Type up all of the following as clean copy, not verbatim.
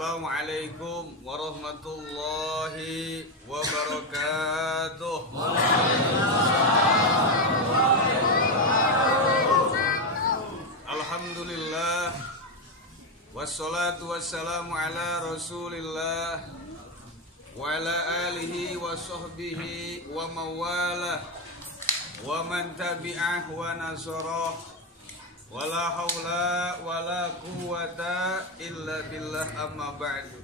Assalamualaikum warahmatullahi wabarakatuh. Alhamdulillah, wassalatu wassalamu ala rasulillah wa ala alihi wa sahbihi wa mawalah wa man tabi'ah wa nasarah. Wala haula wala quwwata illa billah, amma ba'du.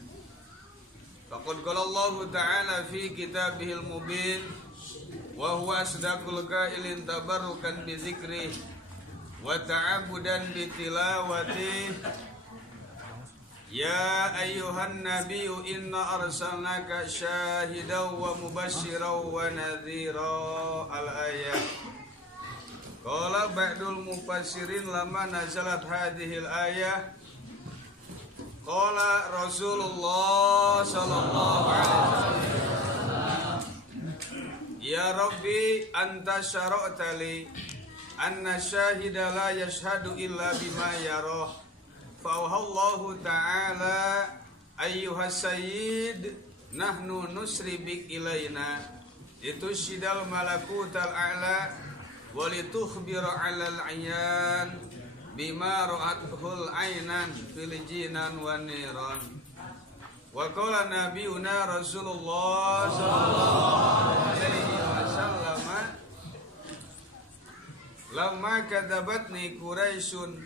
Faqad qala Allah ta'ala fi kitabihil mubin wa huwa asdaqul qailin tabarrukan bi dzikrih wa ta'abudan bi tilawati. Ya ayyuhan nabiyyu inna arsalnaka syahidan wa mubasysyiran wa nadhira. Al-ayat. Qala ba'dul mufassirin lama nazalat hadhil ayah qala Rasulullah sallallahu alaihi wasallam, ya Rabbi anta syara'ta li anna syahida la yashhadu illa bima yarah fa auhallahu ta'ala ayyuhas sayyid nahnu nusri bik ilaina litusyidal malakutal a'la walitukhbira 'alal 'ayan bima ra'athul 'ainan fil jinan wan niran. Wa qala nabiyuna Rasulullah sallallahu alaihi wasallam, lamma kadzabatni Quraisyun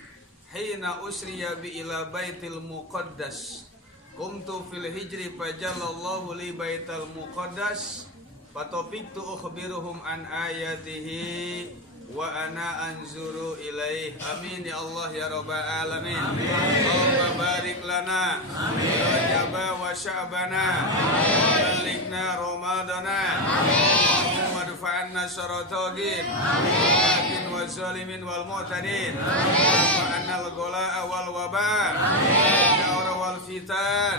hina usriya bi ila baitil muqaddas qumtu fil hijri fajallallahu li baital muqaddas fatofiktu ukhbiruhum an ayatihi wa ana anzuru ilaih. Amin ya Allah ya rabbal alamin. Allahumma barik lana rajaba wa sya'bana balighna ramadana. Allahumma dfa'anna syarratagin wa zalimin wal mu'tadin dfa'anna al-ghalaa wal waba wal fitan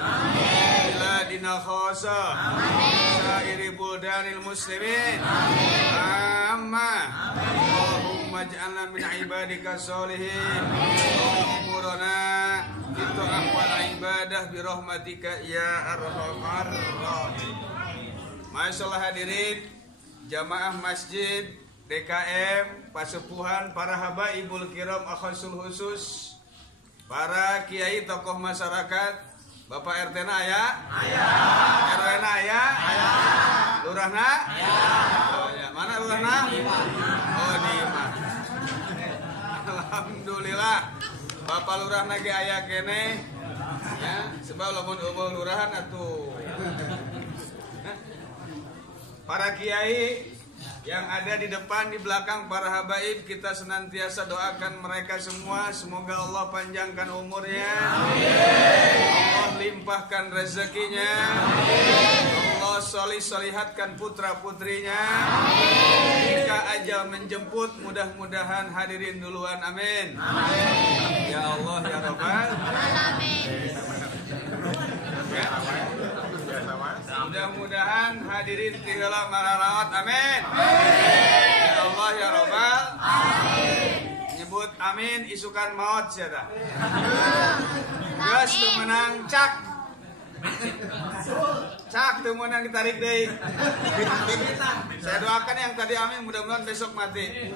biladina khasa sairi buldanil muslimin. Amma Allahumma ij'alna min ibadika sholihin umurana itu ahwal ibadah birahmatika ya arhamar rahim. Masyaallah hadirin jamaah masjid DKM, pasepuhan, para habaibul kiram, akhasul khusus, para kiai tokoh masyarakat, Bapak RT na aya? Aya. RW na aya? Aya. Lurah na? Aya. Oh, ya. Mana lurah na? Oh, di imah. Alhamdulillah. Bapak lurah na ge aya kene. Ya, sebab lamun umum lurahan atuh. Para kiai yang ada di depan, di belakang, para habaib, kita senantiasa doakan mereka semua. Semoga Allah panjangkan umurnya, Allah limpahkan rezekinya, Allah solihatkan putra putrinya. Jika ajal menjemput, mudah-mudahan hadirin duluan, amin. Ya Allah ya Rabbal alamin. Mudah-mudahan hadirin tinggal mararawat, amin. Ya Allah ya Rabbal alamin. Nyebut amin isukan maut siapa? Geus teu menang cak. Cak teu menang ditarik deui. Saya doakan yang tadi amin mudah-mudahan besok mati.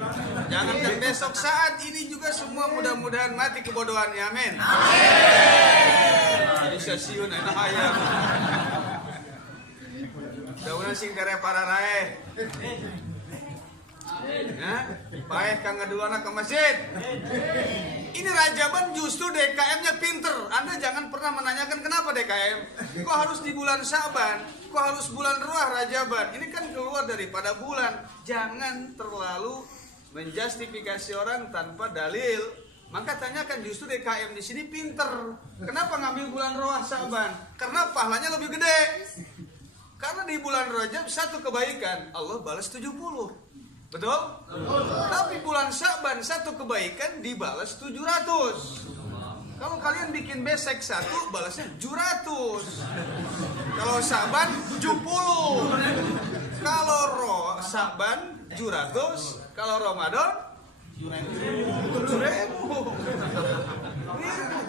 Jangankan besok, saat ini juga semua mudah-mudahan mati kebodohannya, amin. Jadi sasiun enak aya. Dauna sing tere para rae. Ya, baik kang ngadulana ke masjid. Ini Rajaban justru DKM-nya pinter. Anda jangan pernah menanyakan kenapa DKM. Kok harus di bulan Syaban? Kok harus bulan Ruah Rajaban? Ini kan keluar daripada bulan. Jangan terlalu menjustifikasi orang tanpa dalil. Maka tanyakan justru DKM di sini pinter. Kenapa ngambil bulan Ruah Syaban? Karena pahalanya lebih gede. Karena di bulan Rajab satu kebaikan Allah balas 70. Betul? Tapi bulan Syaban satu kebaikan dibalas 700. Kalau kalian bikin besek satu balasnya 700. Kalau Syaban 70. Kalau Syaban 700. Kalau Ramadan 7.000.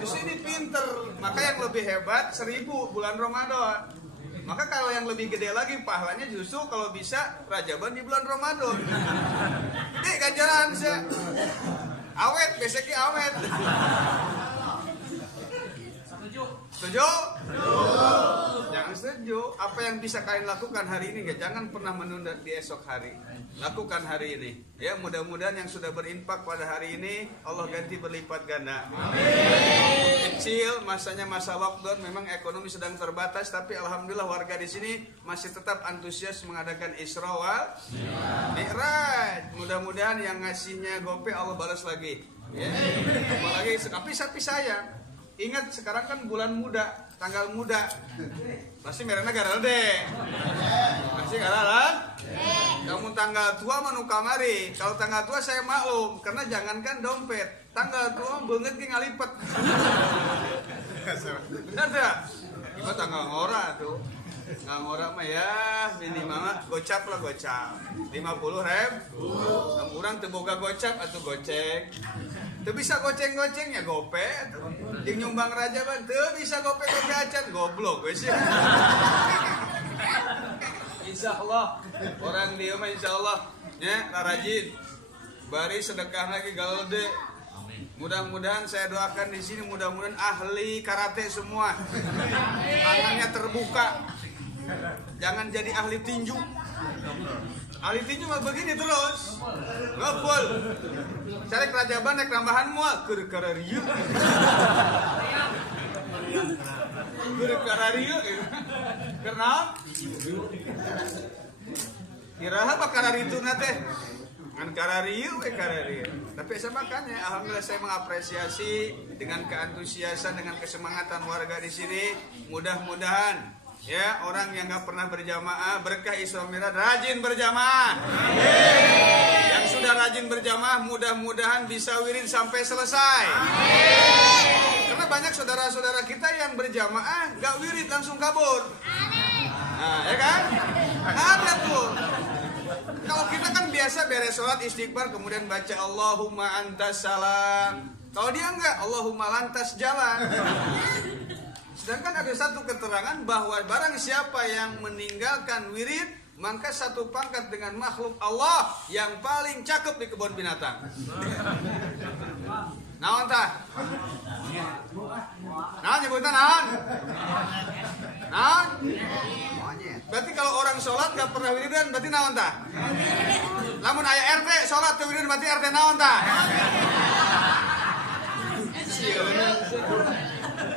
Justru ini pinter. Maka yang lebih hebat 1000 bulan Ramadan. Maka kalau yang lebih gede lagi pahalanya justru kalau bisa Rajaban di bulan Ramadan. Gede ganjaran saya. Awet, besoknya awet. Setuju? Jangan setuju. Apa yang bisa kalian lakukan hari ini? Jangan pernah menunda di esok hari. Lakukan hari ini. Ya, mudah-mudahan yang sudah berinfak pada hari ini Allah ganti berlipat ganda. Amin. Kecil, masanya masa lockdown, memang ekonomi sedang terbatas, tapi alhamdulillah warga di sini masih tetap antusias mengadakan Isra wal Mi'raj. Mudah-mudahan yang ngasihnya GoPay Allah balas lagi. Ya. Apalagi tapi saya ingat sekarang kan bulan muda, tanggal muda. Pasti merahnya garal deh. Pasti garalan. Kamu tanggal tua manu kamari. Kalau tanggal tua saya maklum, karena jangankan dompet, tanggal tua banget ki ngalipet. Benar tidak? Cuma tanggal ngora tuh. Nggak ngora mah ya minimal gocap lah, gocap 50.000. Kurang teboga gocap atau gocek. Tuh bisa goceng-goceng ya gope. Jeung nyumbang Rajaban tuh bisa gope-gope acan goblok wes ya. Insyaallah orang dia mah insyaallah nya rajin. Bari sedekah lagi galode. Mudah-mudahan saya doakan di sini mudah-mudahan ahli karate semua. Tangannya terbuka. Jangan jadi ahli tinju. Ahli tinju mah begini terus. Ngepul. Cari Rajaban naik tambahan mual keur kararieu. Keur kararieu. Karena kiraha apa kararitu teh? Ngan kararieu we kararieu. Tapi saya makanya alhamdulillah saya mengapresiasi dengan keantusiasan, dengan kesemangatan warga di sini. Mudah-mudahan ya orang yang nggak pernah berjamaah berkah Isra Mi'raj rajin berjamaah. Amin. Yang sudah rajin berjamaah mudah-mudahan bisa wirid sampai selesai. Amin. Karena banyak saudara-saudara kita yang berjamaah nggak wirid langsung kabur. Nah, ya kan? Ada tuh. Kalau kita kan biasa beres sholat istighfar kemudian baca Allahumma antas salam. Kalau dia enggak, Allahumma lantas jalan. Sedangkan ada satu keterangan bahwa barang siapa yang meninggalkan wirid, maka satu pangkat dengan makhluk Allah yang paling cakep di kebun binatang. Naon tah? Naon nyebutan naon? Naon? Berarti kalau orang sholat gak pernah wiridan berarti naon tah? Lamun aya RT sholat teu wiridan berarti RT naon tah?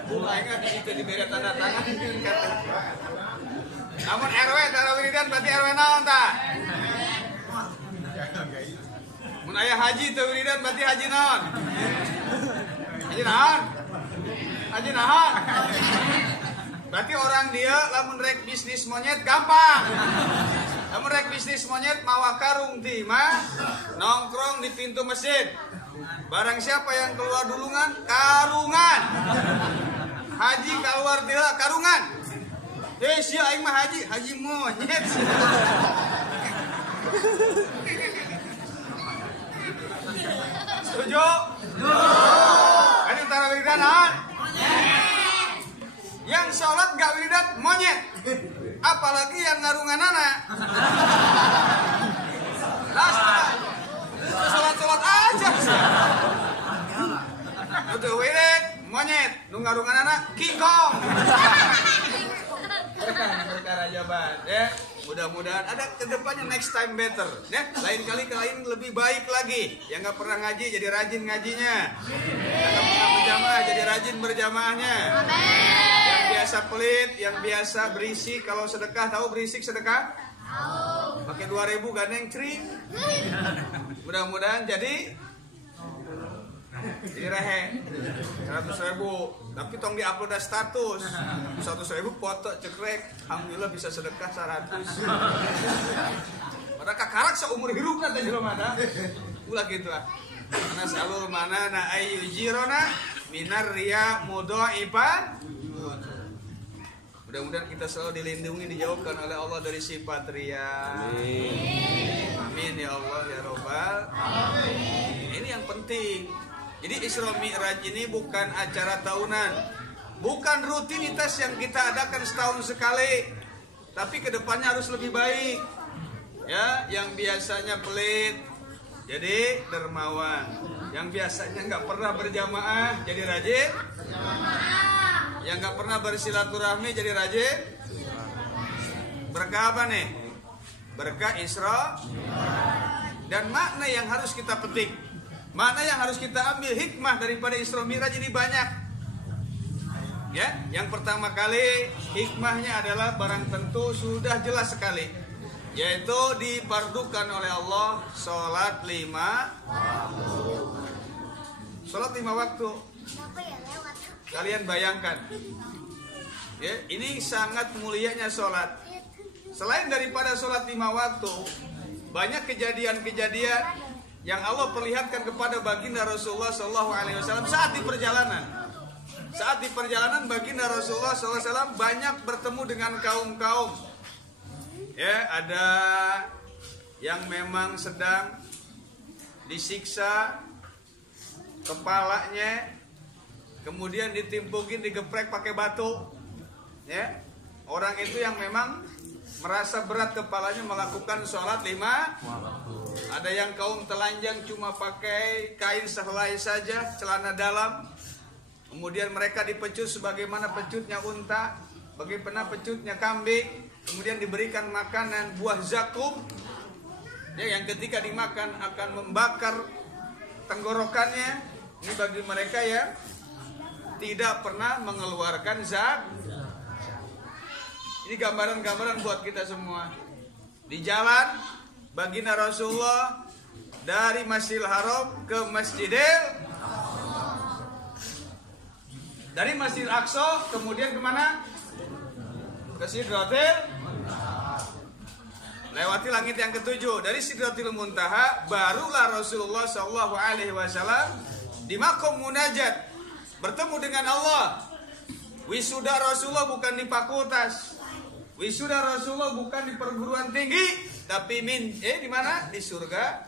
Mulai nggak bisa diberi tanda tangan kata. Namun RW tara wiridan berarti RW naon tah? Mun aya haji teu wiridan berarti haji naon? Haji naon? Haji naon? Berarti orang dia lamun rek bisnis monyet gampang. Lamun rek bisnis monyet mawa karung ti mah nongkrong di pintu masjid. Barang siapa yang keluar dulungan, karungan. Haji keluar dia karungan. Sia aing mah haji monyet. Setuju? Ada tara wiridan naon? Yang sholat gak wiridan monyet. Apalagi yang ngarunganana. Sholat aja sih. Betul wirid monyet, nu ngarunganana King Kong. Mereka Rajaban ya. Mudah-mudahan ada kedepannya next time better ya. Lain kali lebih baik lagi. Yang nggak pernah ngaji jadi rajin ngajinya. Yang nggak pernah berjamaah jadi rajin berjamaahnya. Yang biasa pelit, yang biasa berisik kalau sedekah, tahu berisik sedekah? Pakai 2.000 gandeng cering. Mudah-mudahan jadi rehe 100.000. Tapi tong diupload status 100.000 foto cekrek. Alhamdulillah bisa sedekah 100. Pada kakarak seumur hidup teh jelema tah. Ulah gitu ah. Mana salul mana na ayu jirona minar riya mudhaiban. Mudah-mudahan kita selalu dilindungi, dijauhkan oleh Allah dari sifat riya. Amin. Amin ya Allah ya Rabbal. Amin. Ini yang penting. Jadi Isra Mi'raj ini bukan acara tahunan, bukan rutinitas yang kita adakan setahun sekali, tapi kedepannya harus lebih baik. Ya, yang biasanya pelit jadi dermawan, yang biasanya nggak pernah berjamaah jadi rajin, yang nggak pernah bersilaturahmi jadi rajin. Berkah apa nih? Berkah Isra. Dan makna yang harus kita petik, makna yang harus kita ambil hikmah daripada Isra Mi'raj ini banyak. Ya, yang pertama kali hikmahnya adalah barang tentu sudah jelas sekali, yaitu dipardukan oleh Allah sholat 5 waktu. Kalian bayangkan, ya, ini sangat mulianya sholat. Selain daripada sholat 5 waktu, banyak kejadian-kejadian yang Allah perlihatkan kepada baginda Rasulullah SAW saat di perjalanan. Saat di perjalanan baginda Rasulullah SAW banyak bertemu dengan kaum-kaum. Ya, ada yang memang sedang disiksa kepalanya, kemudian ditimpukin, digeprek pakai batu. Ya, orang itu yang memang merasa berat kepalanya melakukan sholat 5. Ada yang kaum telanjang cuma pakai kain sehelai saja, celana dalam. Kemudian mereka dipecut sebagaimana pecutnya unta, bagaimana pecutnya kambing. Kemudian diberikan makanan buah zakum, ya, yang ketika dimakan akan membakar tenggorokannya. Ini bagi mereka yang tidak pernah mengeluarkan zakat. Ini gambaran-gambaran buat kita semua. Di jalan baginda Rasulullah dari Masjidil Haram ke dari Masjidil Aqsa, kemudian kemana? Ke Sidratil, lewati langit yang ketujuh. Dari Sidratil Muntaha barulah Rasulullah SAW di Maqam Munajat bertemu dengan Allah. Wisuda Rasulullah bukan di fakultas, wisuda Rasulullah bukan di perguruan tinggi, tapi di mana? Di surga.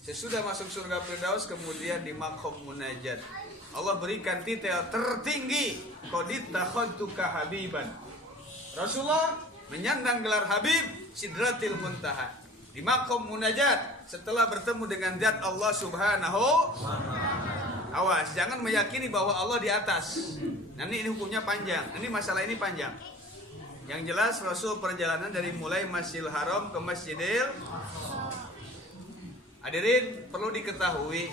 Sesudah masuk surga Firdaus, kemudian di Maqam Munajat Allah berikan titel tertinggi, qad takhadtuka habiban. Rasulullah menyandang gelar Habib Sidratil Muntaha di Maqam Munajat setelah bertemu dengan zat Allah Subhanahu. Awas, jangan meyakini bahwa Allah di atas. Nanti ini hukumnya panjang, ini masalah ini panjang. Yang jelas Rasul perjalanan dari mulai Masjidil Haram ke Masjidil. Hadirin, perlu diketahui,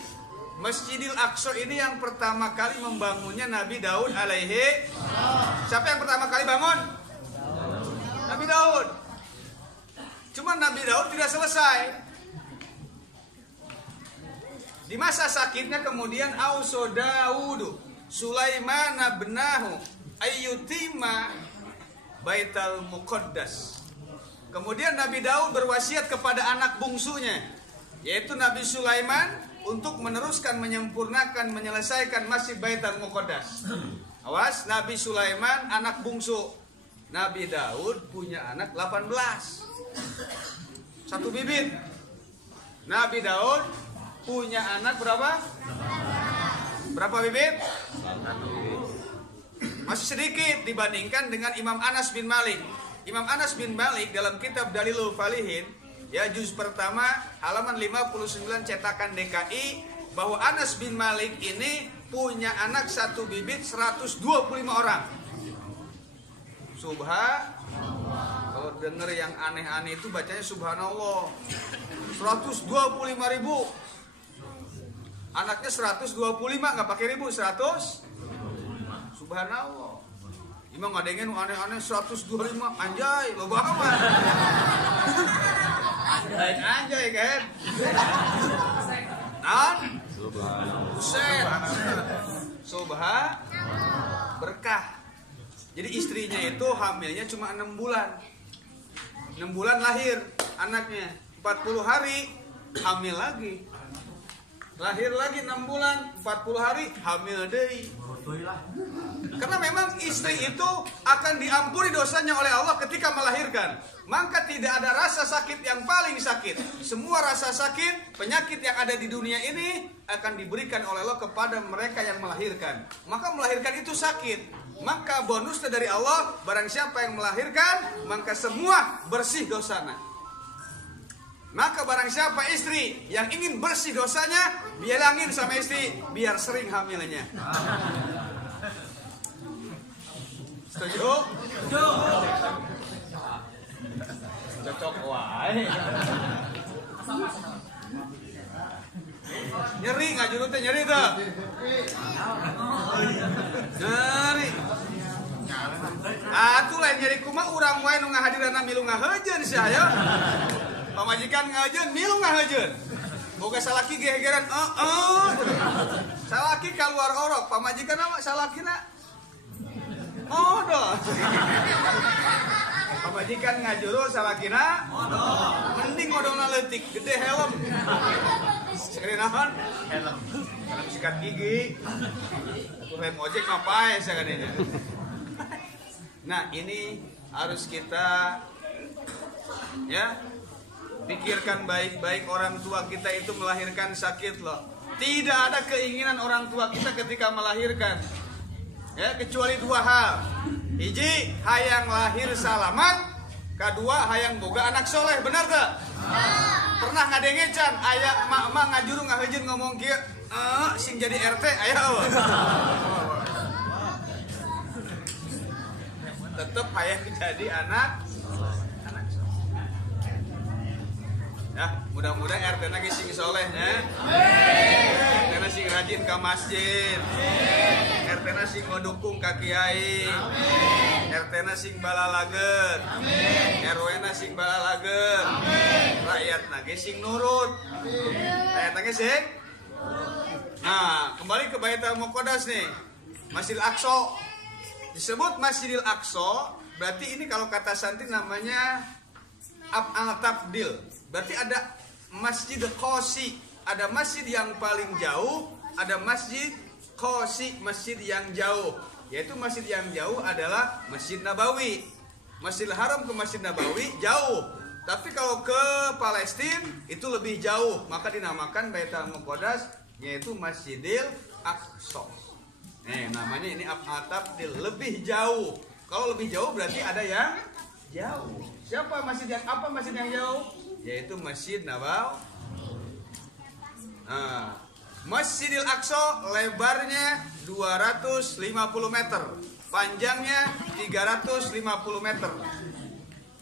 Masjidil Aqsa ini yang pertama kali membangunnya Nabi Daud alaihi. Siapa yang pertama kali bangun? Nabi Daud. Cuma Nabi Daud tidak selesai. Di masa sakitnya kemudian auso Daudu Sulaiman abnahu ayyutima Baital Muqaddas. Kemudian Nabi Daud berwasiat kepada anak bungsunya, yaitu Nabi Sulaiman, untuk meneruskan, menyempurnakan, menyelesaikan Masjid Baitul Muqaddas. Awas, Nabi Sulaiman anak bungsu. Nabi Daud punya anak 18. Satu bibit. Nabi Daud punya anak berapa? Berapa bibit? Masih sedikit dibandingkan dengan Imam Anas bin Malik. Imam Anas bin Malik dalam kitab Dalilul Falihin, ya, juz pertama halaman 59 cetakan DKI, bahwa Anas bin Malik ini punya anak satu bibit 125 orang. Kalau denger yang aneh-aneh itu bacanya subhanallah. 125.000. Anaknya 125, nggak pakai ribu, 100. Subhanallah. Imam ngadengin aneh-aneh 125, anjay, lo banget. Anjay kan. Non? Subhan berkah. Jadi istrinya itu hamilnya cuma 6 bulan. 6 bulan lahir anaknya. 40 hari hamil lagi. Lahir lagi 6 bulan, 40 hari hamil deui. Karena memang istri itu akan diampuni dosanya oleh Allah ketika melahirkan. Maka tidak ada rasa sakit yang paling sakit. Semua rasa sakit, penyakit yang ada di dunia ini akan diberikan oleh Allah kepada mereka yang melahirkan. Maka melahirkan itu sakit. Maka bonusnya dari Allah, barang siapa yang melahirkan, maka semua bersih dosanya. Maka barang siapa istri yang ingin bersih dosanya, bilangin sama istri, biar sering hamilnya. Setuju? Cocok wae. Nyeri nggak juru teh nyeri tuh. Nyeri. Atuh lain nyeri kumaha urang wae nu ngahadiranna milu ngahejeun saya. Pamajikan ngahejeun milu ngahejeun. Boga salaki gegeran salaki keluar orok, pamajikan mah salakina modal. Pamajikan ngajuru salakina modal. Mending modalna leutik, gede helm. Sekali naon? Helm. Karena sikat gigi. Atuh helm ojek mah pae sakadenya. Nah, ini harus kita ya pikirkan baik-baik. Orang tua kita itu melahirkan sakit loh. Tidak ada keinginan orang tua kita ketika melahirkan. Ya, kecuali dua hal. Hiji, hayang lahir salamat. Kedua, hayang boga anak soleh. Benar tak? Pernah ngadengecan aya emak-emak ngajuru ngahejeun ngomong kieu, sing jadi RT aya eueuh. Tetep hayang jadi anak. Ya, mudah-mudahan RT lagi sing solehnya. RT na sing rajin ke masjid. RT na sing ngodukung ka kiai. RT na sing balalageun. RW na sing balalageun. Rakyat lagi sing nurut. Rakyat lagi sing. Nah, kembali ke Baitul Muqaddas nih. Masjidil Aqsa. Disebut Masjidil Aqsa, berarti ini kalau kata santri namanya al-tabdil. Berarti ada masjid qosi, ada masjid yang paling jauh, ada masjid qosi, masjid yang jauh. Yaitu masjid yang jauh adalah Masjid Nabawi. Masjidil Haram ke Masjid Nabawi jauh. Tapi kalau ke Palestina itu lebih jauh, maka dinamakan Baitul Muqaddas, yaitu Masjidil Aqsa. Namanya ini al-tabdil, lebih jauh. Kalau lebih jauh berarti ada yang jauh. Siapa masjid yang apa masjid yang jauh? Yaitu Masjid Nabawi. Masjidil Aqsa lebarnya 250 meter, panjangnya 350 meter.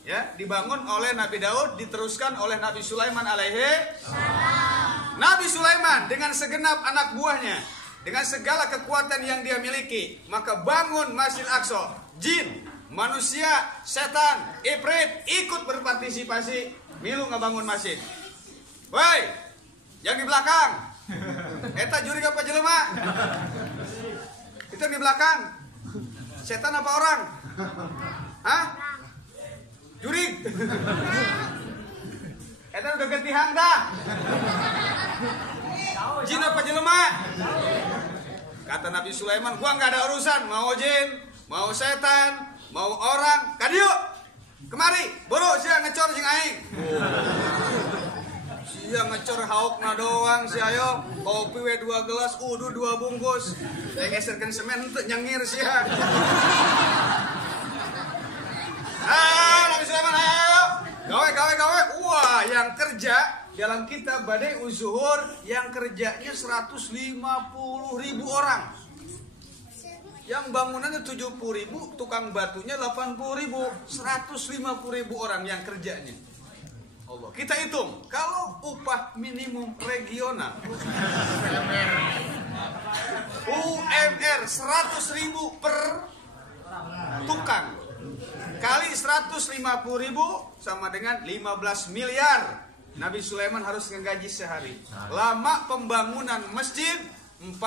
Ya, dibangun oleh Nabi Daud, diteruskan oleh Nabi Sulaiman alaihi salam. Nabi Sulaiman dengan segenap anak buahnya, dengan segala kekuatan yang dia miliki, maka bangun Masjidil Aqsa. Jin, manusia, setan, ifrit ikut berpartisipasi. Milu ngebangun masjid. Woi, yang di belakang. Eta juri apa jelema? Itu di belakang. Setan apa orang? Hah? Juri. Eta udah ganti hang dah. Jin apa jelema? Kata Nabi Sulaiman, gua nggak ada urusan. Mau jin, mau setan, mau orang. Kadiu. Kemari, buru sia ngecor sing aing. Sia ngecor haukna doang si ayo. Kopi we 2 gelas, udu 2 bungkus. Teh geserkeun semen henteu nyengir sia. Nabi Sulaiman ayo. Gawe. Wah, yang kerja dalam kitab Badai Uzuhur yang kerjanya 150.000 orang. Yang bangunannya 70.000, tukang batunya 80.000, 150.000 orang yang kerjanya. Allah. Kita hitung, kalau upah minimum regional UMR 100.000 per tukang kali 150.000 sama dengan 15 miliar. Nabi Sulaiman harus ngegaji sehari. Lama pembangunan masjid 40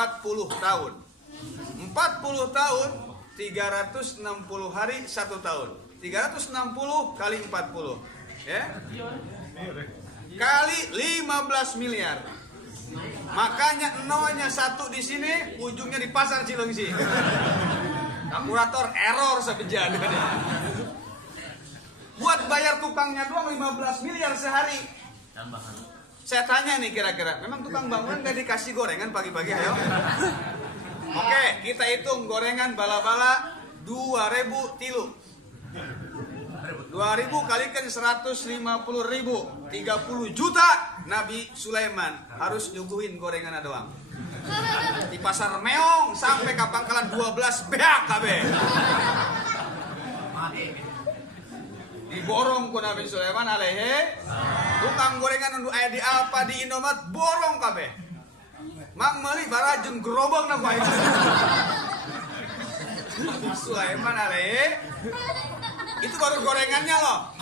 tahun. 40 tahun 360 hari 1 tahun. 360 kali 40 ya. Kali 15 miliar. Makanya nolnya 1 di sini, ujungnya di pasar Cilengsi. Karburator error sebejana. Buat bayar tukangnya doang 15 miliar sehari. Saya tanya nih kira-kira, memang tukang bangunan gak dikasih gorengan pagi-pagi ayo? Oke, kita hitung gorengan bala-bala 2.000 tilu. 2.000 kalikan 150.000, 30 juta. Nabi Sulaiman harus nyuguhin gorengan doang. Di pasar Meong sampai ke Pangkalan 12 beak kabeh. Diborong ku Nabi Sulaiman alaihi. Tukang gorengan untuk ayah di Alfa di Indomaret borong kabeh. Mak meuli barajeng gerobak na bae. Nabi Sulaiman alaihi. Itu baru gorengannya loh.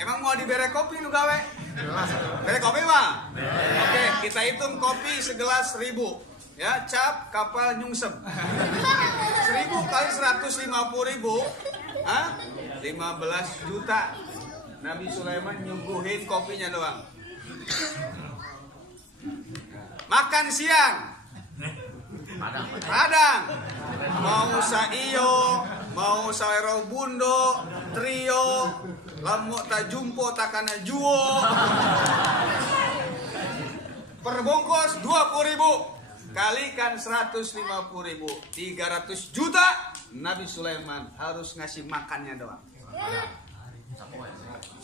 Emang mau dibere kopi nu gawe? Bere kopi mah? Oke, kita hitung kopi segelas 1.000. Ya, cap kapal nyungsem. 1.000 kali 150.000. Hah? 15 juta. Nabi Sulaiman nyuguhin kopinya doang. Makan siang. Padang. Mau saiyo, mau saero bundo, trio, lamu tak jumpo takana juo. Per bungkus 20.000. Kalikan 150.000, 300 juta. Nabi Sulaiman harus ngasih makannya doang.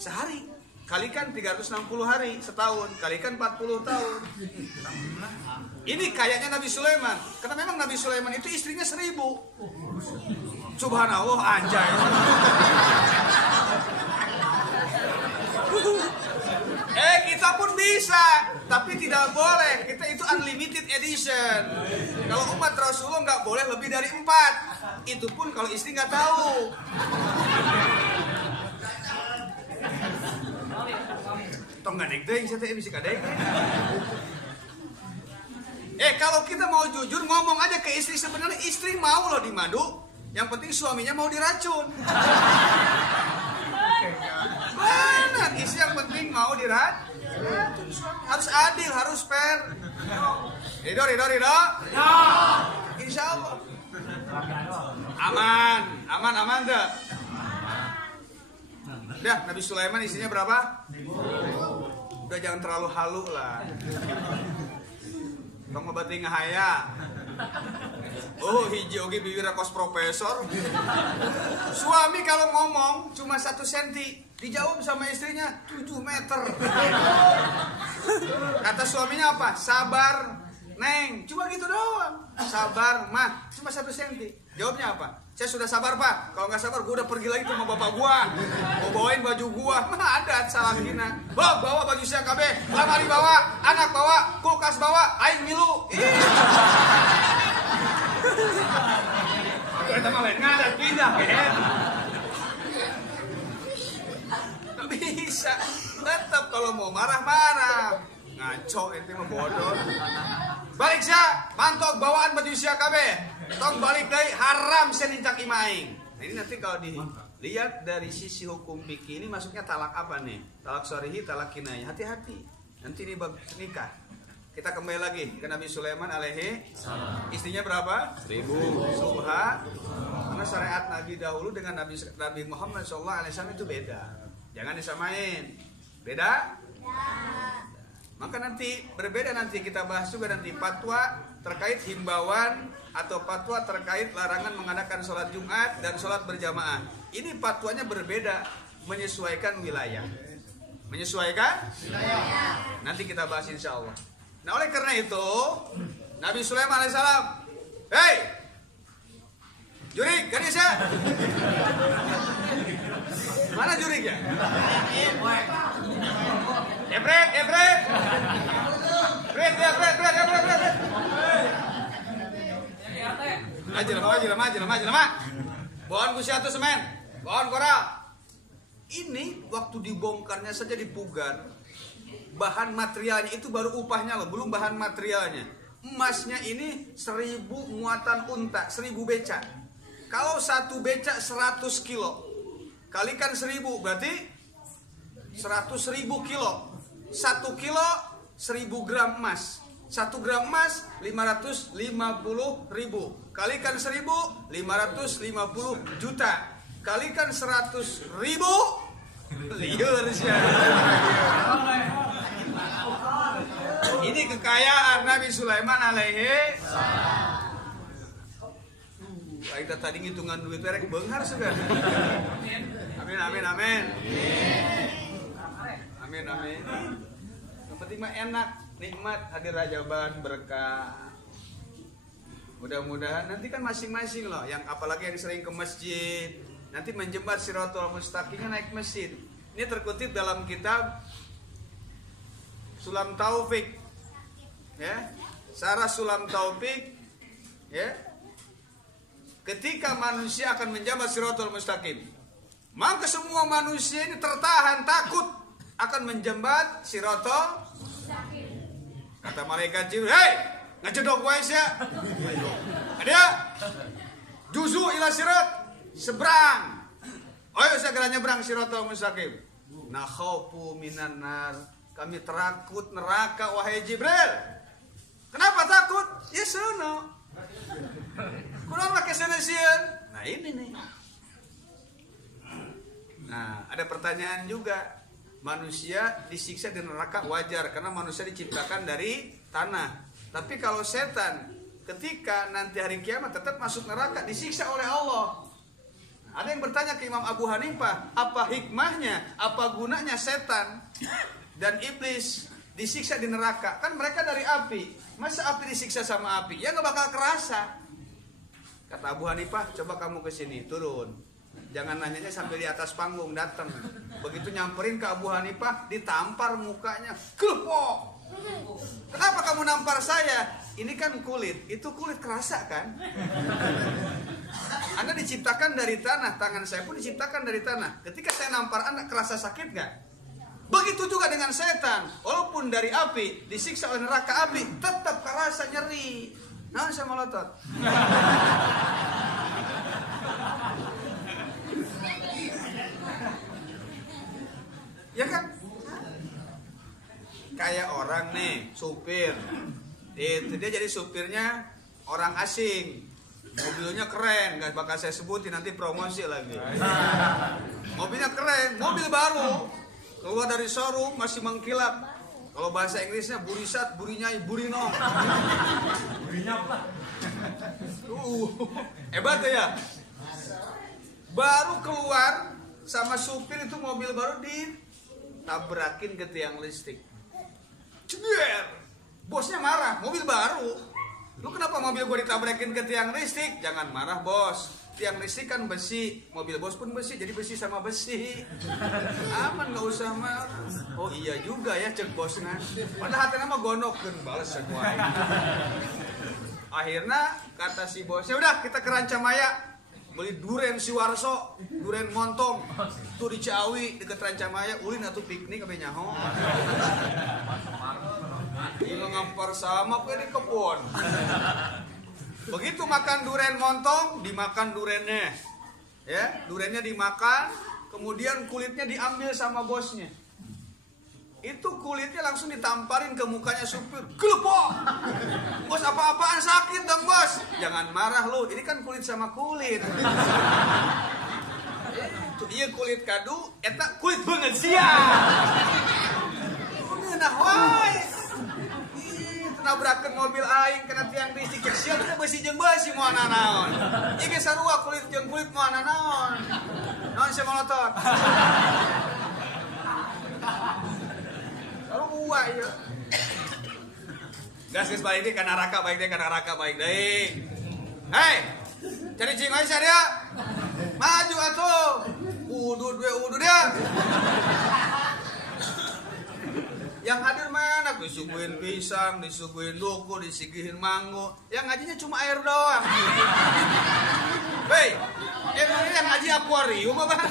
Sehari. Kalikan 360 hari setahun, kalikan 40 tahun. Ini kayaknya Nabi Sulaiman. Karena memang Nabi Sulaiman itu istrinya 1.000. Subhanallah anjay. Kita pun bisa, tapi tidak boleh. Kita itu unlimited edition. Kalau umat Rasulullah nggak boleh lebih dari 4. Itu pun kalau istri nggak tahu. Tong ngadeg deh, saya teh bisa kadeg. Kalau kita mau jujur ngomong aja ke istri, sebenarnya istri mau loh dimadu. Yang penting suaminya mau diracun. Benar, istri yang penting mau diracun. Harus adil, harus fair. Ridho. Insya Allah. Aman dah. Dah, Nabi Sulaiman isinya berapa? Udah jangan terlalu halu lah. Kamu berarti ngahaya. Oh, hiji oge bibir kos profesor. Suami kalau ngomong cuma 1 senti, dijawab sama istrinya 7 meter. Kata suaminya apa? Sabar, Neng. Cuma gitu doang. Sabar, mah. Cuma 1 senti. Jawabnya apa? Saya sudah sabar, Pak. Kalau nggak sabar, gue udah pergi lagi tuh sama bapak gua. Mau bawain baju gua. Mana ada salah gina. Bawa baju siang KB. Lamari bawa, anak bawa, kulkas bawa, aing milu. Kita mah lain ngadat pindah, Nggak bisa. Tetap kalau mau marah-marah. Ngaco ente mah bodoh. Balik sia, mantok bawaan baju sia KB. Tong balik deui haram sia nincak imaing. Nah, ini nanti kalau dilihat dari sisi hukum fikih ini masuknya talak apa nih? Talak sharihi, talak kinayah. Hati-hati. Nanti ini bab nikah. Kita kembali lagi ke Nabi Sulaiman alaihi salam. Istrinya berapa? 1.000. Subha. Karena syariat Nabi dahulu dengan Nabi Muhammad SAW itu beda. Jangan disamain. Beda? Maka nanti berbeda, nanti kita bahas juga nanti fatwa terkait himbauan atau fatwa terkait larangan mengadakan sholat Jumat dan sholat berjamaah. Ini fatwanya berbeda menyesuaikan wilayah. Menyesuaikan wilayah. Nanti kita bahas insya Allah. Nah oleh karena itu Nabi Sulaiman alaihissalam, hei jurig, gadis ya. Mana jurignya? Ebret. Maju lama. Pohon kusiatu semen, pohon koral. Ini waktu dibongkarnya saja dipugar. Bahan materialnya itu baru upahnya loh, belum bahan materialnya. Emasnya ini 1.000 muatan unta, 1.000 becak. Kalau 1 becak 100 kilo, kalikan 1.000 berarti 100.000 kilo. 1 kilo 1.000 gram emas. 1 gram emas 550.000. Kalikan 1.000, 550 juta. Kalikan 100.000, liur sih. Ini kekayaan Nabi Sulaiman alaihi. Kita tadi ngitungan duit mereka benghar sudah. Amin amin amin. Amin amin. Yang penting mah enak, nikmat hadir Rajaban, berkah. Mudah-mudahan nanti kan masing-masing loh, yang apalagi yang sering ke masjid, nanti menjembat Shirathul Mustaqimnya naik masjid. Ini terkutip dalam kitab Sulam Taufik, ya, Sarah Sulam Taufik, ya. Ketika manusia akan menjambat Shirathul Mustaqim, maka semua manusia ini tertahan takut akan menjambat Shirathul Mustaqim. Kata malaikat Jibril, "Hei, ngecedok gue sih ya. Ada juzu ila sirat, seberang. Ayo segera nyebrang Shirathul Mustaqim. Nah khaufu minan nar, kami takut neraka wahai Jibril." Kenapa takut? Ya sono. Kurang pakai senesian. Nah ini nih. Nah ada pertanyaan juga. Manusia disiksa di neraka wajar karena manusia diciptakan dari tanah. Tapi kalau setan ketika nanti hari kiamat tetap masuk neraka disiksa oleh Allah. Ada yang bertanya ke Imam Abu Hanifah, apa hikmahnya, apa gunanya setan dan iblis disiksa di neraka? Kan mereka dari api. Masa api disiksa sama api? Ya nggak bakal kerasa. Kata Abu Hanifah, coba kamu ke sini, turun. Jangan nanyanya sampai di atas panggung, datang. Begitu nyamperin ke Abu Hanifah, ditampar mukanya, kelepok. Kenapa kamu nampar saya? Ini kan kulit, itu kulit kerasa kan? Anda diciptakan dari tanah, tangan saya pun diciptakan dari tanah. Ketika saya nampar Anda, kerasa sakit nggak? Begitu juga dengan setan, walaupun dari api, disiksa oleh neraka api, tetap kerasa nyeri. Nah, saya melotot. Ya kan? Kayak orang nih, supir. Itu dia jadi supirnya orang asing. Mobilnya keren, gak bakal saya sebutin, nanti promosi lagi. Mobilnya keren, mobil baru. Keluar dari showroom masih mengkilap. Kalau bahasa Inggrisnya burisat, burinyai, burinong. Burinyap lah. Hebat ya. Baru keluar sama supir itu mobil baru ditabrakin ke tiang listrik. Ceder. Bosnya marah, mobil baru. Lu kenapa mobil gua ditabrakin ke tiang listrik? Jangan marah bos. Tiang listrik kan besi, mobil bos pun besi, jadi besi sama besi. Aman nggak usah marah. Oh iya juga ya cek bosnya. Padahal hati nama gonokeun balas semuanya. Akhirnya kata si bosnya, udah kita ke Rancamaya. Beli duren Siwarso, duren montong. Tuh di Ciawi deket Rancamaya, ulin atuh piknik kabeh nyaho. Ini ngampar sama ke di kebun. Begitu makan duren montong, dimakan durennya. Ya, durennya dimakan, kemudian kulitnya diambil sama bosnya. Itu kulitnya langsung ditamparin ke mukanya supir. Gelepok. Bos apa-apaan sakit dong bos. Jangan marah lu, ini kan kulit sama kulit. Tuh iya kulit kadu, eta kulit banget sia. Nah wae. Nabrakeun mobil aing kena tiang listrik cek sia teh besi jeung besi moal naon. Ieu ge sarua kulit jeung kulit moal naon. Naon sia molotot. Sarua ieu. Gas balik deui ka neraka baik deui. Hei, cari cing aja dia. Maju atuh. Udud dia. Yang hadir mana? Disuguhin pisang, disuguhin duku, disigihin mango. Yang ngajinya cuma air doang. Hei, emangnya yang ngaji akuarium apa?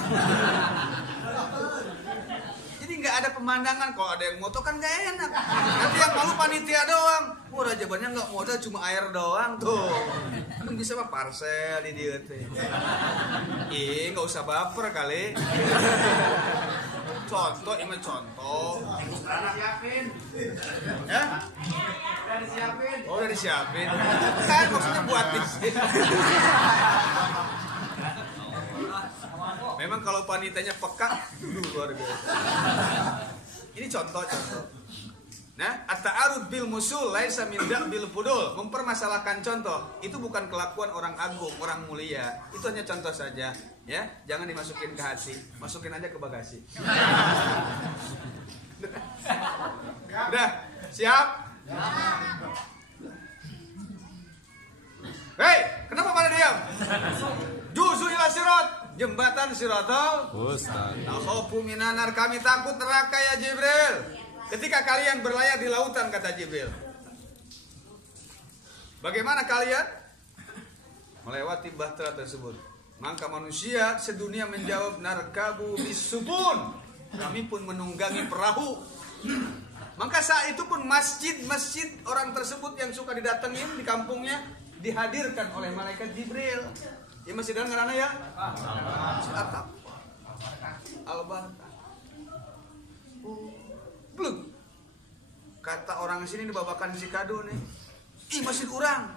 Jadi nggak ada pemandangan. Kalau ada yang moto kan nggak enak. Nanti yang malu panitia doang. Wah, rajabannya nggak modal, cuma air doang tuh. Kan bisa apa parcel di dia teh. Ih, nggak usah baper kali. Contoh, ini contoh. Udah siapin. Ya? Udah disiapin. Oh, udah disiapin. Kan maksudnya buat di sini. Memang kalau panitanya peka, luar biasa. Ini contoh. Nah, at-ta'arud bil musul laisa min bil fudul. Mempermasalahkan contoh itu bukan kelakuan orang agung, orang mulia. Itu hanya contoh saja, ya. Jangan dimasukin ke hati, masukin aja ke bagasi. Udah, siap? Hei, kenapa pada diam? Juzu ila sirat, jembatan siratal mustaqim. Takhafu minan nar, kami takut neraka ya Jibril. Ketika kalian berlayar di lautan, kata Jibril. Bagaimana kalian? Melewati bahtera tersebut. Maka manusia sedunia menjawab, narkabu bisubun. Kami pun menunggangi perahu. Maka saat itu pun masjid-masjid orang tersebut yang suka didatengin di kampungnya dihadirkan oleh malaikat Jibril. Ya masih dengar karena ya? Atap. Al-Barakah. Belum. Kata orang sini dibabakan si kado nih. Ih, masjid urang.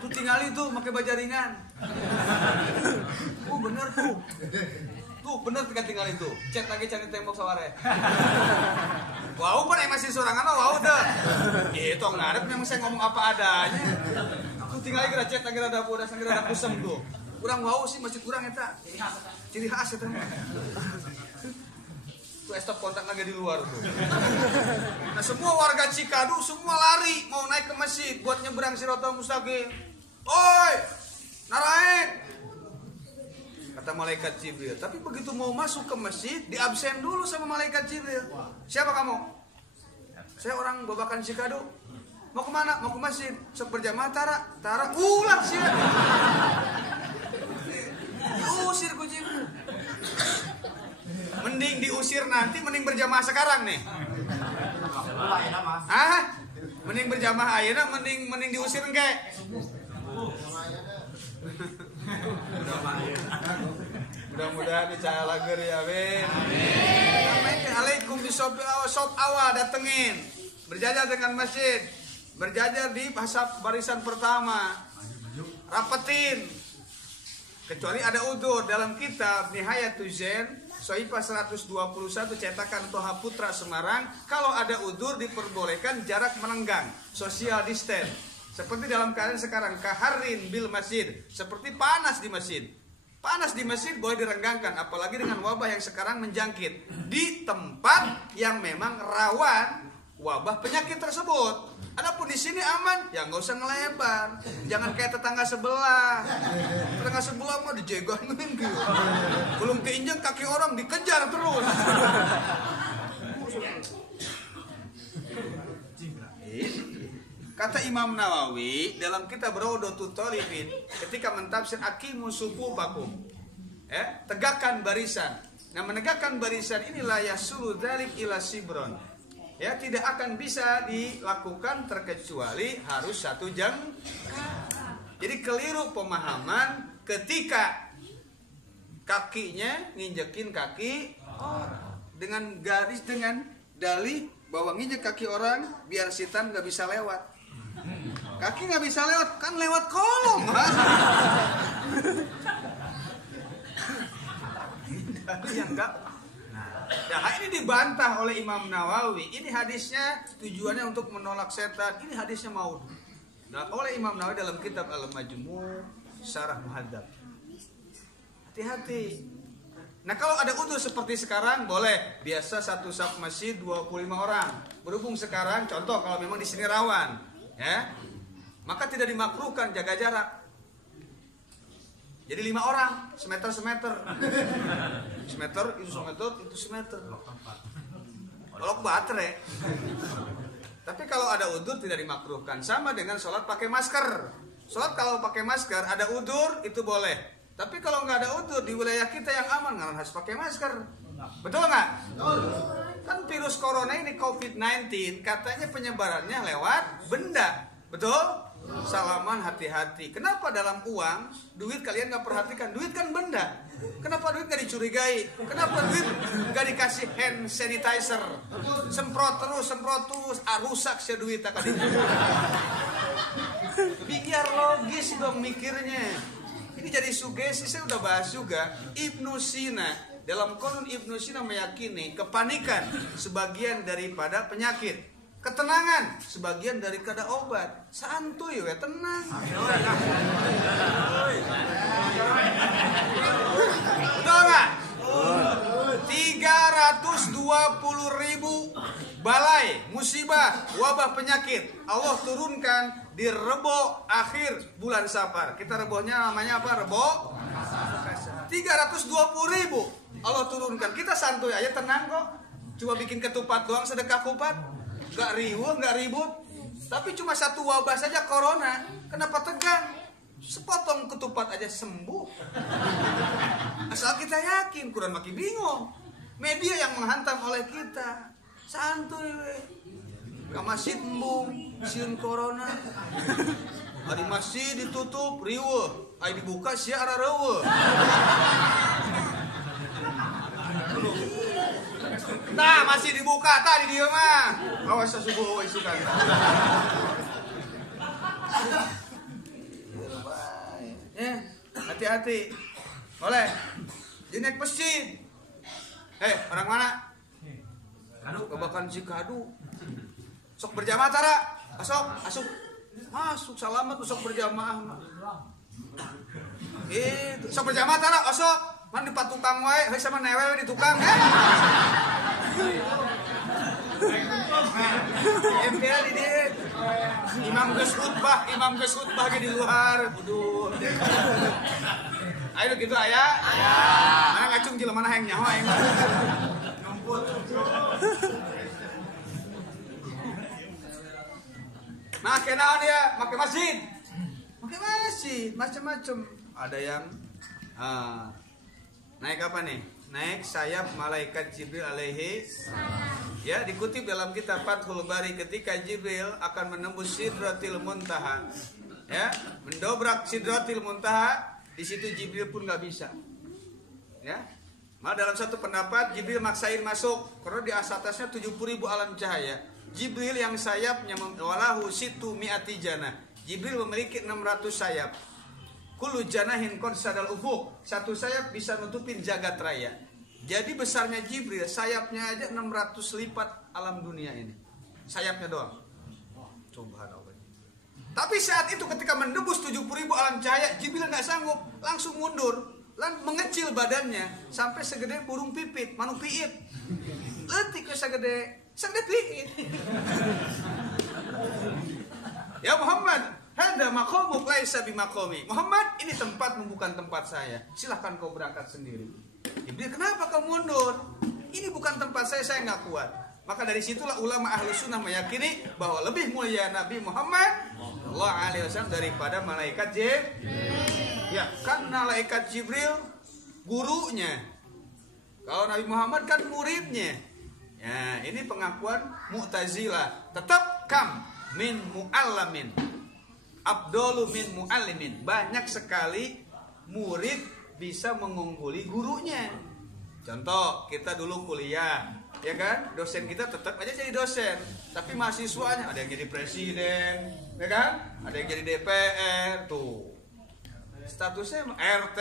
Tuh tinggal itu pakai bajaringan. Oh bener tuh. Tuh bener tinggal itu. Cek lagi cari tembok saware. Wow, pan masih sorangan wow dah. Itu ngarep memang saya ngomong apa adanya. Tuh tinggal lagi cek lagi ada bodas lagi ada kusem tuh. Urang wow sih masjid urang eta. Ciri khas eta. Tuh stop kontak lagi di luar tuh. Nah semua warga Cikadu semua lari mau naik ke masjid buat nyebrang Siratal Mustaqim. Oi, naraik. Kata malaikat Jibril. Tapi begitu mau masuk ke masjid di absen dulu sama malaikat Jibril. Siapa kamu? Saya orang Babakan Cikadu. Mau kemana? Mau ke masjid. Sok berjamaah Tara. Ulah sih. Diusir ku Jibril. Mending diusir nanti, mending berjamaah sekarang nih. Mending berjamaah ayeuna, mending diusir engke. Mudah-mudahan dicaya lager ya, amin. Assalamualaikum bisop awal datengin. Berjajar dengan masjid. Berjajar di barisan pertama. Rapetin. Kecuali ada udzur dalam kitab Nihayatul Zen Soifah 121 cetakan Toha Putra Semarang, kalau ada udzur diperbolehkan jarak menenggang, social distance. Seperti dalam keadaan sekarang, kaharin bil masjid, seperti panas di masjid. Panas di masjid boleh direnggangkan, apalagi dengan wabah yang sekarang menjangkit di tempat yang memang rawan wabah penyakit tersebut. Adapun di sini aman, ya nggak usah ngelebar. Jangan kayak tetangga sebelah. Tetangga sebelah mah dijegangin gitu. Belum keinjak kaki orang dikejar terus. Kata Imam Nawawi dalam kitab Rawdatul Talibin ketika mentafsir aqimus sufufakum, tegakkan barisan. Nah, menegakkan barisan inilah yasulu dzalik ila sibron. Ya, tidak akan bisa dilakukan terkecuali harus satu jam. Jadi keliru pemahaman ketika kakinya nginjekin kaki dengan garis, dengan dalih bahwa nginjek kaki orang biar setan nggak bisa lewat. Kaki nggak bisa lewat, kan lewat kolong. Yang enggak. Nah, ini dibantah oleh Imam Nawawi. Ini hadisnya tujuannya untuk menolak setan. Ini hadisnya maud. Nah, oleh Imam Nawawi dalam kitab Al-Majmu' Syarah Muhadzab. Hati-hati. Nah, kalau ada udzur seperti sekarang boleh. Biasa satu saf masjid 25 orang. Berhubung sekarang contoh kalau memang di sini rawan, ya. Maka tidak dimakruhkan jaga jarak. Jadi 5 orang, semeter. Semeter, itu semeter. Kalau baterai. Tapi kalau ada udzur tidak dimakruhkan. Sama dengan sholat pakai masker. Sholat kalau pakai masker ada udzur itu boleh. Tapi kalau nggak ada udzur di wilayah kita yang aman nggak harus pakai masker. Betul nggak? Kan virus corona ini COVID-19 katanya penyebarannya lewat benda. Betul? Salaman hati-hati. Kenapa dalam uang, duit kalian nggak perhatikan? Duit kan benda. Kenapa duit gak dicurigai? Kenapa duit gak dikasih hand sanitizer? Semprot terus, rusak si duit tak ada. Biar logis dong mikirnya. Ini jadi sugesti, saya udah bahas juga. Ibnu Sina, dalam Qanun Ibnu Sina meyakini kepanikan sebagian daripada penyakit. Ketenangan sebagian daripada obat. Santuy we, tenang. Betul nggak? 320.000 balai musibah wabah penyakit Allah turunkan di Rebo akhir bulan Safar. Kita rebohnya namanya apa? Rebo 320.000 Allah turunkan. Kita santuy aja, tenang kok. Cuma bikin ketupat doang, sedekah kupat. Gak riuh, gak ribut. Tapi cuma satu wabah saja, corona. Kenapa tegang? Sepotong ketupat aja sembuh. Asal kita yakin, kurang makin bingung. Media yang menghantam oleh kita. Santuy we. Ke masjid embung, siun corona. Di masjid ditutup, riuh. Ay dibuka, siara riuh. Nah, masih dibuka tadi dia mah. Awas subuh isukan. Hati-hati. Boleh. Di naik masjid. Orang mana? Kebakan Cikadu. Sok berjamaah tara. Asuk. Masuk selamat sok berjamaah. Itu, sok berjamaah tara, asok. Man di patukang wae, heuh sama newel di tukang MPL di dia. Imam geus khutbah di luar. Aduh. Ayo gitu aya. Mana ngacung jelema mana hayang nyaho aing. Make naon dia? Make masjid. Macam-macam. Ada yang naik apa nih? Naik sayap malaikat Jibril alaihi. Ya, dikutip dalam kitab Fathul Bari ketika Jibril akan menembus Sidratil Muntaha. Ya, mendobrak Sidratil Muntaha, di situ Jibril pun nggak bisa. Ya. Malah dalam satu pendapat Jibril maksain masuk karena di atasnya 70.000 alam cahaya. Jibril yang sayapnya walahu situ mi'ati janah. Jibril memiliki 600 sayap. Kullu janahin konsadal ufuk. Satu sayap bisa nutupin jagat raya. Jadi besarnya Jibril, sayapnya aja 600 lipat alam dunia ini. Sayapnya doang. Subhanallah. Tapi saat itu ketika mendebus 70.000 alam cahaya, Jibril nggak sanggup, langsung mundur. Mengecil badannya sampai segede burung pipit, manuk piit. Letik segede piit. Ya Muhammad, hada maqamuk laisa bimaqami. Muhammad, ini tempatmu bukan tempat saya. Silahkan kau berangkat sendiri. Jibril, kenapa kau mundur? Ini bukan tempat saya nggak kuat. Maka dari situlah ulama ahlu sunnah meyakini bahwa lebih mulia Nabi Muhammad sallallahu alaihi wasallam daripada malaikat Jibril. Ya, kan malaikat Jibril gurunya. Kalau Nabi Muhammad kan muridnya. Ya, ini pengakuan Mu'tazilah. Tetap kam min mu'allamin. Abdolu min mu'allimin. Banyak sekali murid bisa mengungguli gurunya. Contoh, kita dulu kuliah, ya kan? Dosen kita tetap aja jadi dosen, tapi mahasiswanya ada yang jadi presiden, ya kan? Ada yang jadi DPR, tuh. Statusnya RT.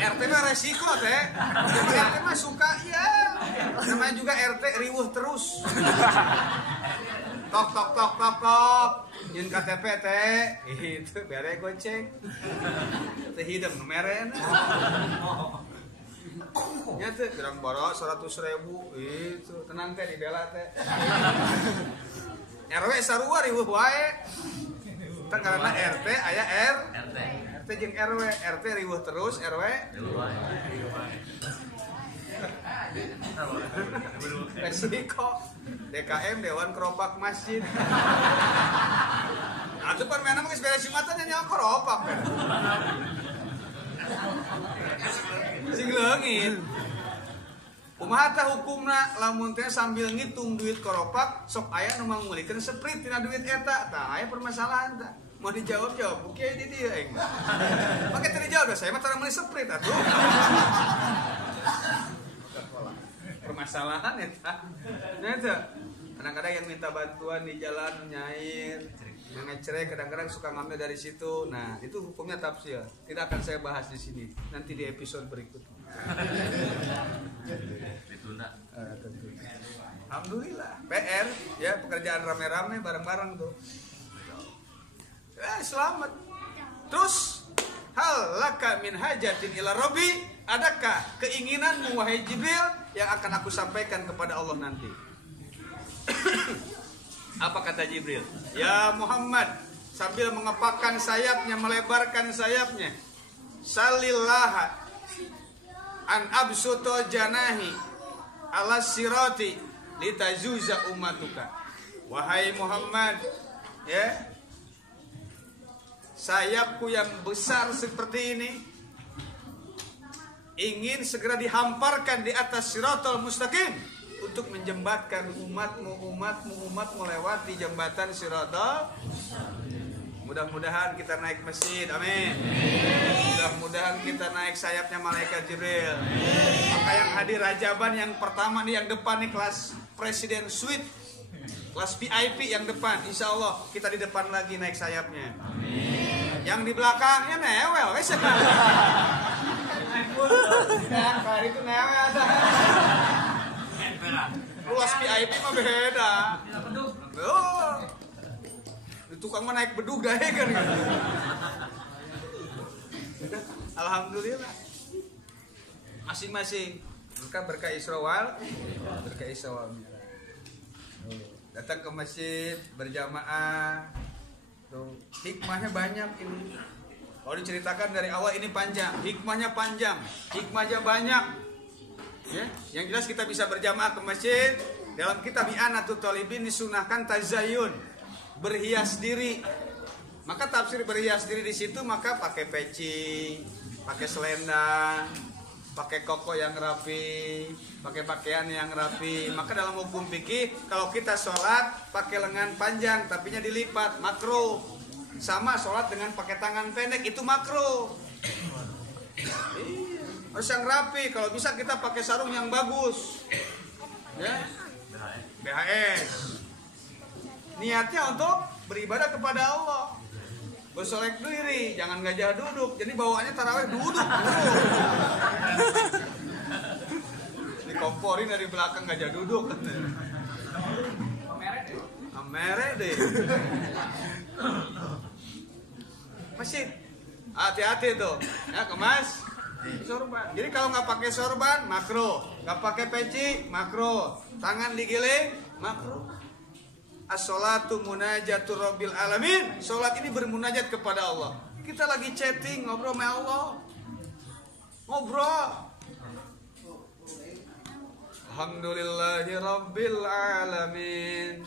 RT mah resiko teh. RT mah suka ya. Namanya juga RT riweuh terus. Tok. Nyen KTP teh, itu bere goceng. Teh hidem numeren. Ya teh gerang boro 100.000 itu tenang teh dibela teh. RW sarua riweuh wae. Teh karena RT aya RT jeung RW, RT riweuh terus, RW resiko. DKM Dewan Keropak Masjid. Atuh pan mana geus beres Jumatan nya keropak. Sing leungit. Kumaha tah hukumna lamun teh sambil ngitung duit keropak sok aya nu mangulikeun seprit tina duit eta. Tah aya permasalahan tah. Mau dijawab, oke ini dia. Pakai tadi jawab, saya mah tarang meuli seprit atuh. Permasalahan eta. Kadang-kadang yang minta bantuan di jalan nyair, yang ngecere kadang-kadang suka ngambil dari situ. Nah, itu hukumnya tafsir. Tidak akan saya bahas di sini. Nanti di episode berikutnya. Ditunda. Alhamdulillah. PR ya, pekerjaan rame-rame bareng-bareng tuh. Selamat. Terus hal laka min hajatin ila rabbi, adakah keinginanmu wahai Jibril yang akan aku sampaikan kepada Allah nanti? Apa kata Jibril? Ya Muhammad, sambil mengepakkan sayapnya, melebarkan sayapnya, salillah an absuto janahi ala sirati litazuza ummatuka. Wahai Muhammad, ya, sayapku yang besar seperti ini ingin segera dihamparkan di atas siratal mustaqim untuk menjembatkan umatmu melewati jembatan siratal. Mudah-mudahan kita naik masjid, amin. Mudah-mudahan kita naik sayapnya malaikat Jibril. Maka yang hadir Rajaban yang pertama nih, yang depan nih, kelas presiden suite, kelas VIP yang depan, insya Allah kita di depan lagi naik sayapnya. Yang di belakangnya newel, wes kan? Kali itu newel. Luas VIP mah beda. Oh, tukang mah naik bedug dah kan? Alhamdulillah. Masing-masing berkah Isra wal Mi'raj. Datang ke masjid berjamaah. Tuh, hikmahnya banyak ini. Kalau diceritakan dari awal ini panjang, hikmahnya panjang, hikmahnya banyak. Ya, yang jelas kita bisa berjamaah ke masjid. Dalam kitab I'anatul Talibin disunahkan tazayyun, berhias diri. Maka tafsir berhias diri di situ maka pakai peci, pakai selendang, pakai koko yang rapi, pakai pakaian yang rapi. Maka dalam hukum fikih kalau kita sholat pakai lengan panjang tapinya dilipat, makruh. Sama sholat dengan pakai tangan pendek itu makruh. Harus yang rapi. Kalau bisa kita pakai sarung yang bagus, ya, BHS. Niatnya untuk beribadah kepada Allah. Bersolek diri, jangan gajah duduk. Jadi bawaannya tarawih duduk. Dikomporin dari belakang gajah duduk. Amere deh. Masih hati-hati tuh. Ya, kemas sorban. Jadi kalau nggak pakai sorban makruh, nggak pakai peci makruh, tangan digiling makruh. As-sholatu munajatur rabbil alamin. Sholat ini bermunajat kepada Allah. Kita lagi chatting, ngobrol sama Allah. Ngobrol. Alhamdulillahi rabbil alamin.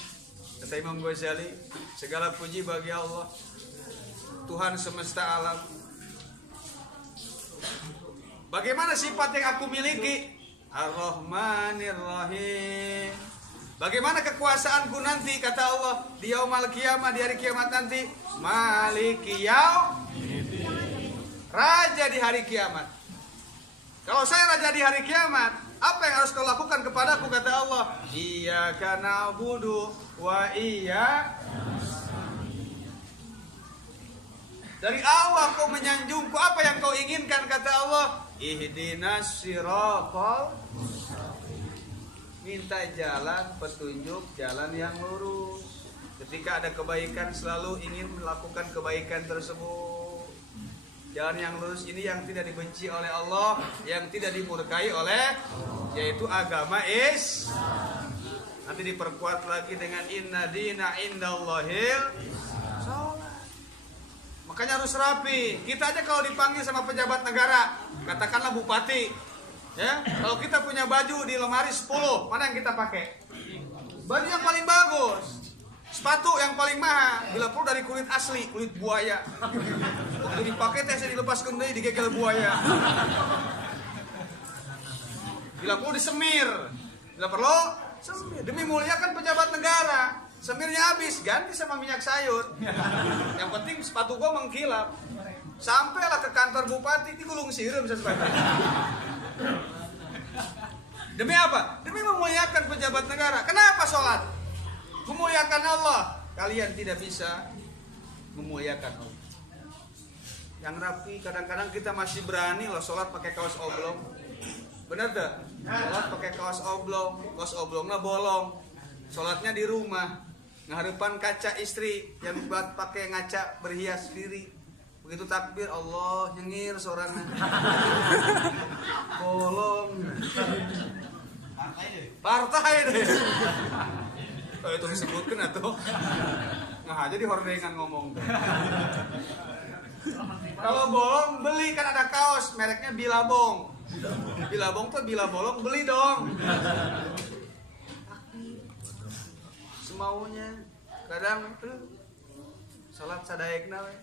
Kata Imam Ghazali, segala puji bagi Allah, Tuhan semesta alam. Bagaimana sifat yang aku miliki? Ar-Rahmanir Rahim. Bagaimana kekuasaanku nanti, kata Allah, di yaumul qiyamah, di hari kiamat nanti, Maliki raja di hari kiamat. Kalau saya raja di hari kiamat, apa yang harus kau lakukan kepadaku, kata Allah? Iyyaka na'budu wa iyyaka. Dari awal kau menyanjungku, apa yang kau inginkan, kata Allah? Ihdinas siratal. Minta jalan, petunjuk jalan yang lurus. Ketika ada kebaikan selalu ingin melakukan kebaikan tersebut. Jalan yang lurus ini yang tidak dibenci oleh Allah, yang tidak dimurkai oleh, yaitu agama Islam. Nanti diperkuat lagi dengan inna dina indallahil sholat. Makanya harus rapi. Kita aja kalau dipanggil sama pejabat negara, katakanlah bupati, ya, kalau kita punya baju di lemari 10, mana yang kita pakai? Baju yang paling bagus, sepatu yang paling mahal, bila perlu dari kulit asli, kulit buaya. Waktu dipakai tesnya dilepas kendai, digegel buaya. Bila perlu disemir, bila perlu semir. Demi muliakan pejabat negara. semirnya habis, ganti sama minyak sayur. Yang penting sepatu gua mengkilap. Sampailah ke kantor bupati, digulung sirum sesuatu. Demi apa? Demi memuliakan pejabat negara. Kenapa sholat? Memuliakan Allah. Kalian tidak bisa memuliakan Allah. Yang rapi, kadang-kadang kita masih berani loh sholat pakai kaos oblong. Bener tuh? Sholat pakai kaos oblongnya bolong. Sholatnya di rumah, ngadepan kaca istri yang buat pakai ngaca berhias diri. Begitu takbir, Allah nyengir seorangnya. Bolong. Partai deh. Oh, itu disebutkan atau? Nah aja di hordengan ngomong. Kalau bolong beli, kan ada kaos mereknya Bilabong. Bilabong tuh bila bolong beli dong. Semaunya. Kadang salat sadaekna we.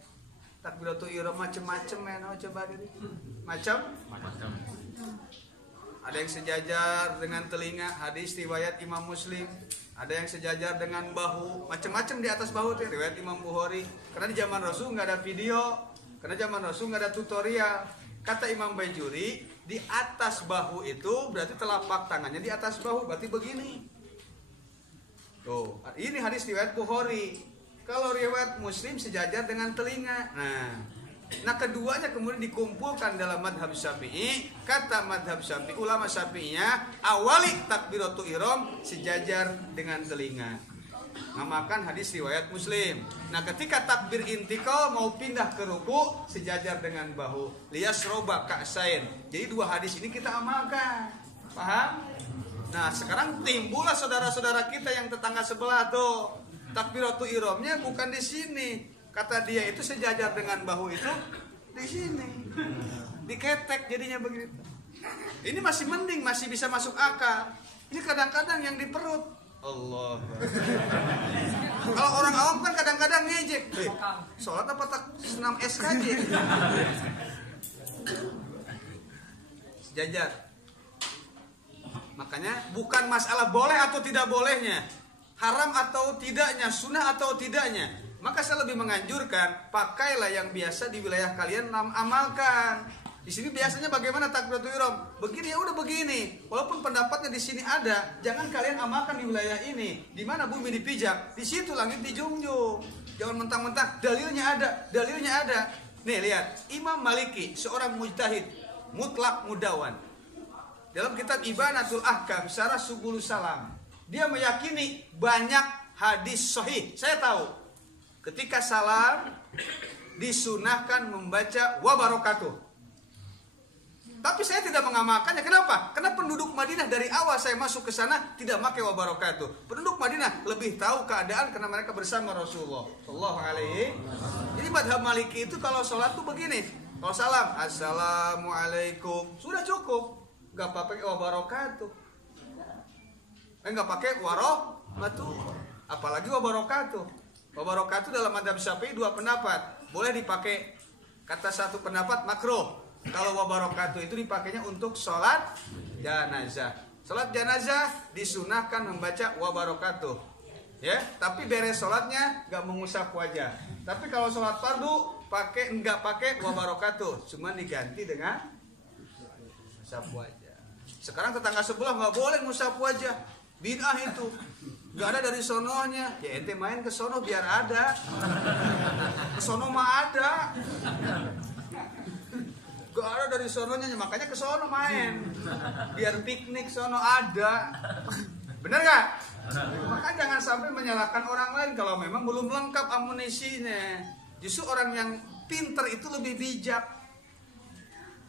Takbiratul ihram macem-macem ya, coba diri. Macam? Ada yang sejajar dengan telinga, hadis riwayat Imam Muslim. Ada yang sejajar dengan bahu, macam-macam di atas bahu tuh riwayat Imam Bukhari. Karena di zaman Rasul nggak ada video, karena zaman Rasul nggak ada tutorial. Kata Imam Bajuri, di atas bahu itu berarti telapak tangannya di atas bahu, berarti begini. Tuh, ini hadis riwayat Bukhari. Kalau riwayat Muslim sejajar dengan telinga. Nah keduanya kemudian dikumpulkan dalam madhab Syafi'i. Kata madhab Syafi'i, ulama Syafi'inya awali takbiratul ihram sejajar dengan telinga. Ngamakan hadis riwayat Muslim. Nah ketika takbir intikal mau pindah ke ruku sejajar dengan bahu. Liyasroba ka'sain. Jadi dua hadis ini kita amalkan. Paham? Nah sekarang timbullah saudara-saudara kita yang tetangga sebelah tuh. Takbiratul ihramnya bukan di sini. Kata dia itu sejajar dengan bahu itu di sini. Diketek jadinya begitu. Ini masih mending, masih bisa masuk akal. Ini kadang-kadang yang di perut. Allah. Kalau orang awam kan kadang-kadang ngejek. Sholat apa tak senam SKJ? Sejajar. Makanya bukan masalah boleh atau tidak bolehnya, haram atau tidaknya, sunnah atau tidaknya. Maka saya lebih menganjurkan pakailah yang biasa di wilayah kalian amalkan. Di sini biasanya bagaimana takbiratul ihram? Begini ya udah begini. Walaupun pendapatnya di sini ada, jangan kalian amalkan di wilayah ini. Di mana bumi dipijak, di situ langit dijunjung. Jangan mentang-mentang dalilnya ada. Nih lihat, Imam Maliki seorang mujtahid mutlak mudawan. Dalam kitab Ibanatul Ahkam Syarah Subulus Salam, dia meyakini banyak hadis sahih. Saya tahu ketika salam disunahkan membaca wa barakatuh. Tapi saya tidak mengamalkannya. Kenapa? Karena penduduk Madinah dari awal saya masuk ke sana tidak pakai wa barakatuh. Penduduk Madinah lebih tahu keadaan karena mereka bersama Rasulullah sallallahu alaihi. Jadi madhab Maliki itu kalau sholat tuh begini. Kalau salam, assalamualaikum, sudah cukup. Gak pakai wa barakatuh. Enggak pakai warahmatuh. Apalagi wa barakatuh. Wa barakatuh dalam madhab Syafi'i dua pendapat. Boleh dipakai, kata satu pendapat makruh. Kalau wa barakatuh itu dipakainya untuk sholat janazah. Sholat janazah disunahkan membaca wa barakatuh. Ya, tapi beres sholatnya enggak mengusap wajah. Tapi kalau sholat fardu enggak pakai wa barakatuh, cuma diganti dengan ngusap wajah. Sekarang tetangga sebelah nggak boleh ngusap wajah, bid'ah itu. Nggak ada dari sononya, ya ente main ke sono biar ada. Ke sono mah ada. Nggak ada dari sononya, makanya ke sono main. Biar piknik sono ada. Bener nggak? Maka jangan sampai menyalahkan orang lain kalau memang belum lengkap amunisinya. Justru orang yang pinter itu lebih bijak.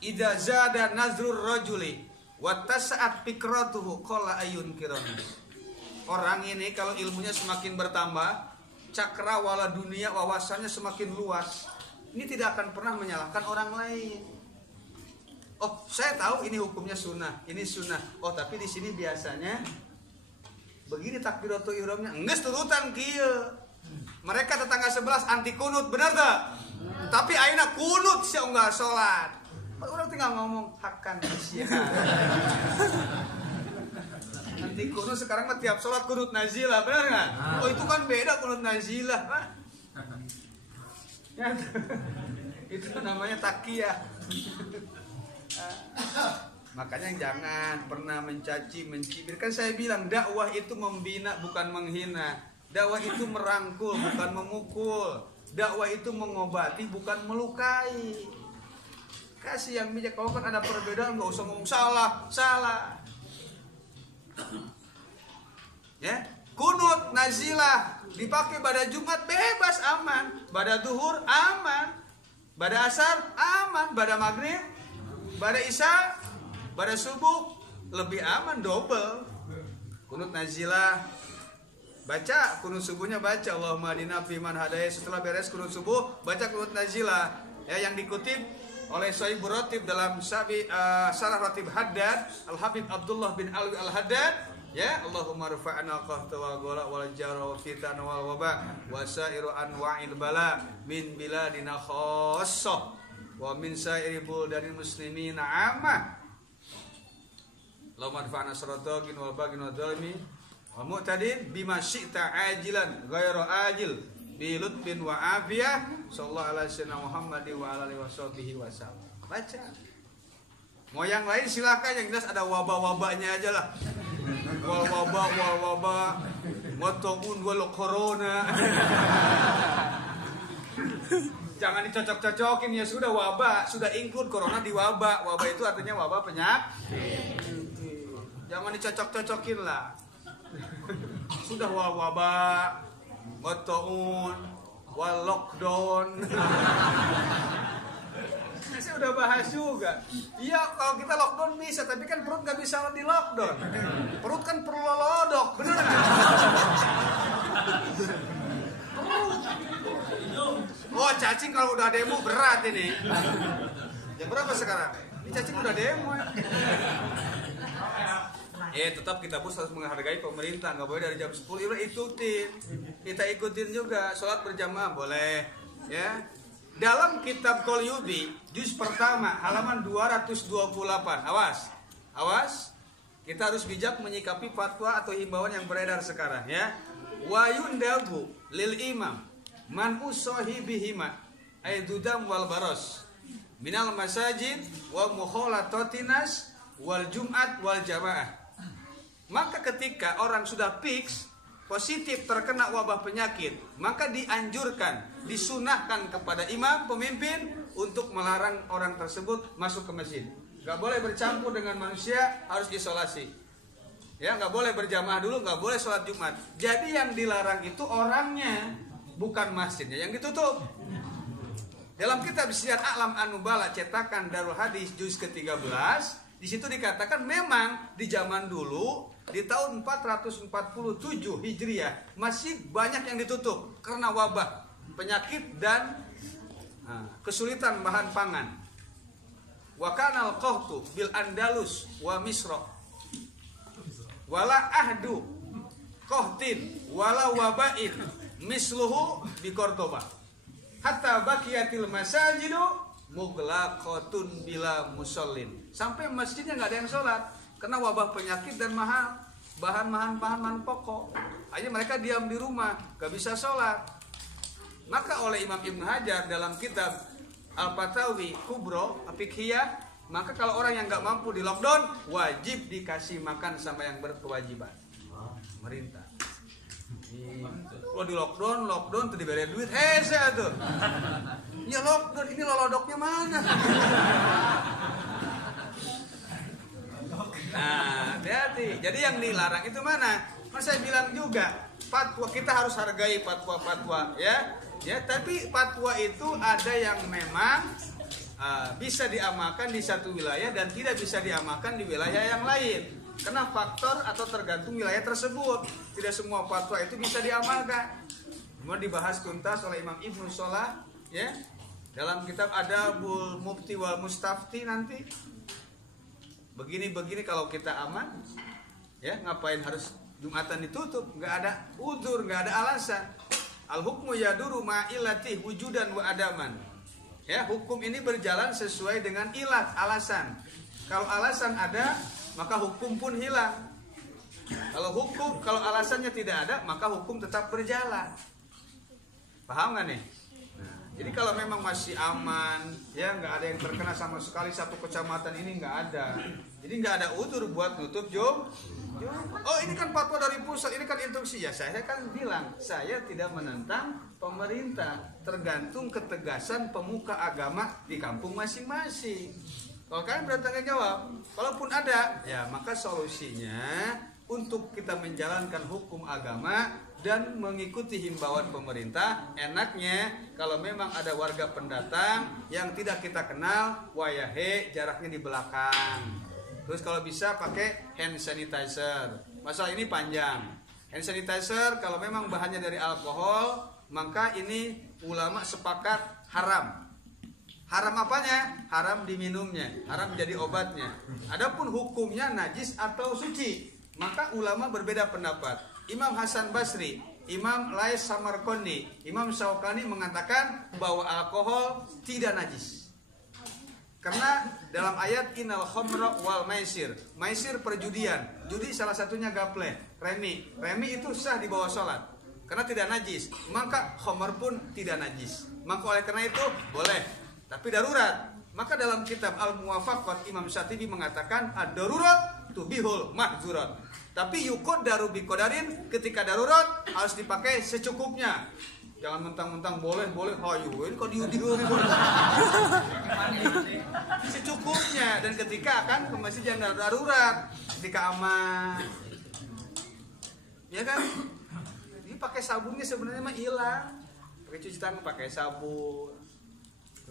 Idza zada nazrur rajuli wattasa'at fikratuhu qala ayun kiron. Orang ini kalau ilmunya semakin bertambah, cakrawala dunia wawasannya semakin luas, ini tidak akan pernah menyalahkan orang lain. Oh, saya tahu ini hukumnya sunnah, ini sunnah. Oh, tapi di sini biasanya begini takbiratul ihramnya, geus turutan kieu. Mereka tetangga sebelah anti kunut, benar tak? Tapi ayeuna kunut sia enggak salat. Orang tinggal ngomong hakan sia. Anti kunut Justru sekarang mah tiap sholat kunut nazilah, benar nggak? Oh itu kan beda kunut nazilah, Pak. Ya, itu namanya takiyah. Makanya jangan pernah mencaci, mencibir. Kan saya bilang dakwah itu membina bukan menghina. Dakwah itu merangkul bukan memukul. Dakwah itu mengobati bukan melukai. Kasih yang bijak. Kalau kan ada perbedaan nggak usah ngomong salah. Ya, kunut nazilah dipakai pada Jumat bebas aman, pada duhur aman, pada asar aman, pada maghrib, pada isya, pada subuh lebih aman double. Kunut nazilah baca kunut subuhnya, baca Allahumma hadina fiman hadayah. Setelah beres kunut subuh baca kunut nazilah ya, yang dikutip oleh Sohibul Ratib dalam Syarah Ratib Haddad Al-Habib Abdullah bin Alwi Al-Haddad ya, Allahumma rfa'na qahta wal ghala wal jara wal fitan wal waba wa sa'iru anwa'il bala min biladina khassah wa min sa'iri buldanil muslimina amma. Allahumma rfa'na saratagin wal bagin wal zalimi wa mu'tadin bima syi'ta ajilan ghayra ajil bi lutfin wa afiyah sallallahu alaihi wasallam Muhammad wa alihi washabihi wasallam. Baca. Mau yang lain silakan, yang jelas ada wabah-wabahnya aja lah. Wal wabah, motomun wal corona. Jangan dicocok-cocokin, ya sudah wabah, sudah include corona di wabah. Wabah itu artinya wabah penyakit. Jangan dicocok-cocokin lah. Sudah wabah, motomun, wal lockdown. Saya udah bahas juga. Iya, kalau kita lockdown bisa, tapi kan perut nggak bisa di lockdown. Perut kan perlu lodok, bener nggak? Oh, cacing kalau udah demo berat ini. Jam berapa sekarang? Ini cacing udah demo. Tetap kita harus menghargai pemerintah, nggak boleh dari jam 10 ikutin. Kita ikutin juga, sholat berjamaah boleh, ya. Dalam kitab Qolyubi juz pertama halaman 228. Awas. Kita harus bijak menyikapi fatwa atau himbauan yang beredar sekarang ya. Wa yundabu lil imam man usahibihima aidudam wal baros minal masajid wa mukhalatotinas wal jum'at wal jamaah. Maka ketika orang sudah fix positif terkena wabah penyakit, maka dianjurkan, disunahkan kepada imam pemimpin untuk melarang orang tersebut masuk ke masjid. Gak boleh bercampur dengan manusia, harus isolasi. Ya, gak boleh berjamaah dulu, gak boleh sholat Jumat. Jadi yang dilarang itu orangnya, bukan masjidnya yang ditutup. Dalam kitab Syiar A'lam An-Nubala cetakan Darul Hadis juz ke-13, di situ dikatakan memang di zaman dulu di tahun 447 Hijriah masih banyak yang ditutup karena wabah, penyakit dan kesulitan bahan pangan. Wa kanal qahtu bil Andalus wa Misra. Wala ahdu qahtin wala wabain misluhu bi Cordoba. Hatta baqiyatil masajidu mughlaqatun bila musallin. Sampai masjidnya enggak ada yang sholat karena wabah penyakit dan mahal bahan pokok. Akhirnya mereka diam di rumah, gak bisa sholat. Maka oleh Imam Ibnu Hajar dalam kitab Al-Fatawi Kubro Fiqhiyah, maka kalau orang yang gak mampu di lockdown, wajib dikasih makan sama yang berkewajiban, pemerintah. Kalau di lockdown tuh diberi duit, saya tuh. Ya lockdown, ini lolodoknya mana? Nah, hati-hati. Jadi yang dilarang itu mana? Mas saya bilang juga, fatwa kita harus hargai fatwa-fatwa, ya. Ya, tapi fatwa itu ada yang memang bisa diamalkan di satu wilayah dan tidak bisa diamalkan di wilayah yang lain. Karena faktor atau tergantung wilayah tersebut. Tidak semua fatwa itu bisa diamalkan. Mau dibahas tuntas oleh Imam Ibnu Shalah, ya. Dalam kitab Adabul Mufti wal Mustafti nanti. Begini kalau kita aman, ya ngapain harus Jumatan ditutup? Nggak ada udzur, nggak ada alasan. Al hukmu yaduru ma'ilati wujudan wa adaman. Ya, hukum ini berjalan sesuai dengan ilat, alasan. Kalau alasan ada, maka hukum pun hilang. Kalau alasannya tidak ada, maka hukum tetap berjalan. Paham nggak nih? Nah, jadi kalau memang masih aman, ya nggak ada yang terkena sama sekali, satu kecamatan ini nggak ada. Jadi nggak ada udur buat nutup Oh ini kan fatwa dari pusat, ini kan instruksi. Ya saya kan bilang, saya tidak menentang pemerintah, tergantung ketegasan pemuka agama di kampung masing-masing. Kalau kalian bertanggung jawab, kalaupun ada, ya maka solusinya untuk kita menjalankan hukum agama dan mengikuti himbauan pemerintah. Enaknya kalau memang ada warga pendatang yang tidak kita kenal, wayahe jaraknya di belakang. Terus kalau bisa pakai hand sanitizer. Masalah ini panjang. Hand sanitizer kalau memang bahannya dari alkohol, maka ini ulama sepakat haram. Haram apanya? Haram diminumnya, haram jadi obatnya. Adapun hukumnya najis atau suci, maka ulama berbeda pendapat. Imam Hasan Basri, Imam Lais Samarqandi, Imam Syaukani mengatakan bahwa alkohol tidak najis. Karena dalam ayat innal khamra wal maisir, maisir perjudian, judi salah satunya gaple, remi itu sah di bawah sholat karena tidak najis, maka khamar pun tidak najis. Maka oleh karena itu boleh, tapi darurat. Maka dalam kitab Al-Muwafaqat Imam Syatibi mengatakan ad-darurat tubihul mahzurat. Tapi yukod daru bikodarin, ketika darurat harus dipakai secukupnya. Jangan mentang-mentang boleh, hayu, ini kok diudir secukupnya. Dan ketika akan ke masjid jangan darurat, ketika aman, ya kan? Ini pakai sabunnya sebenarnya mah hilang, pakai cuci tangan, pakai sabun.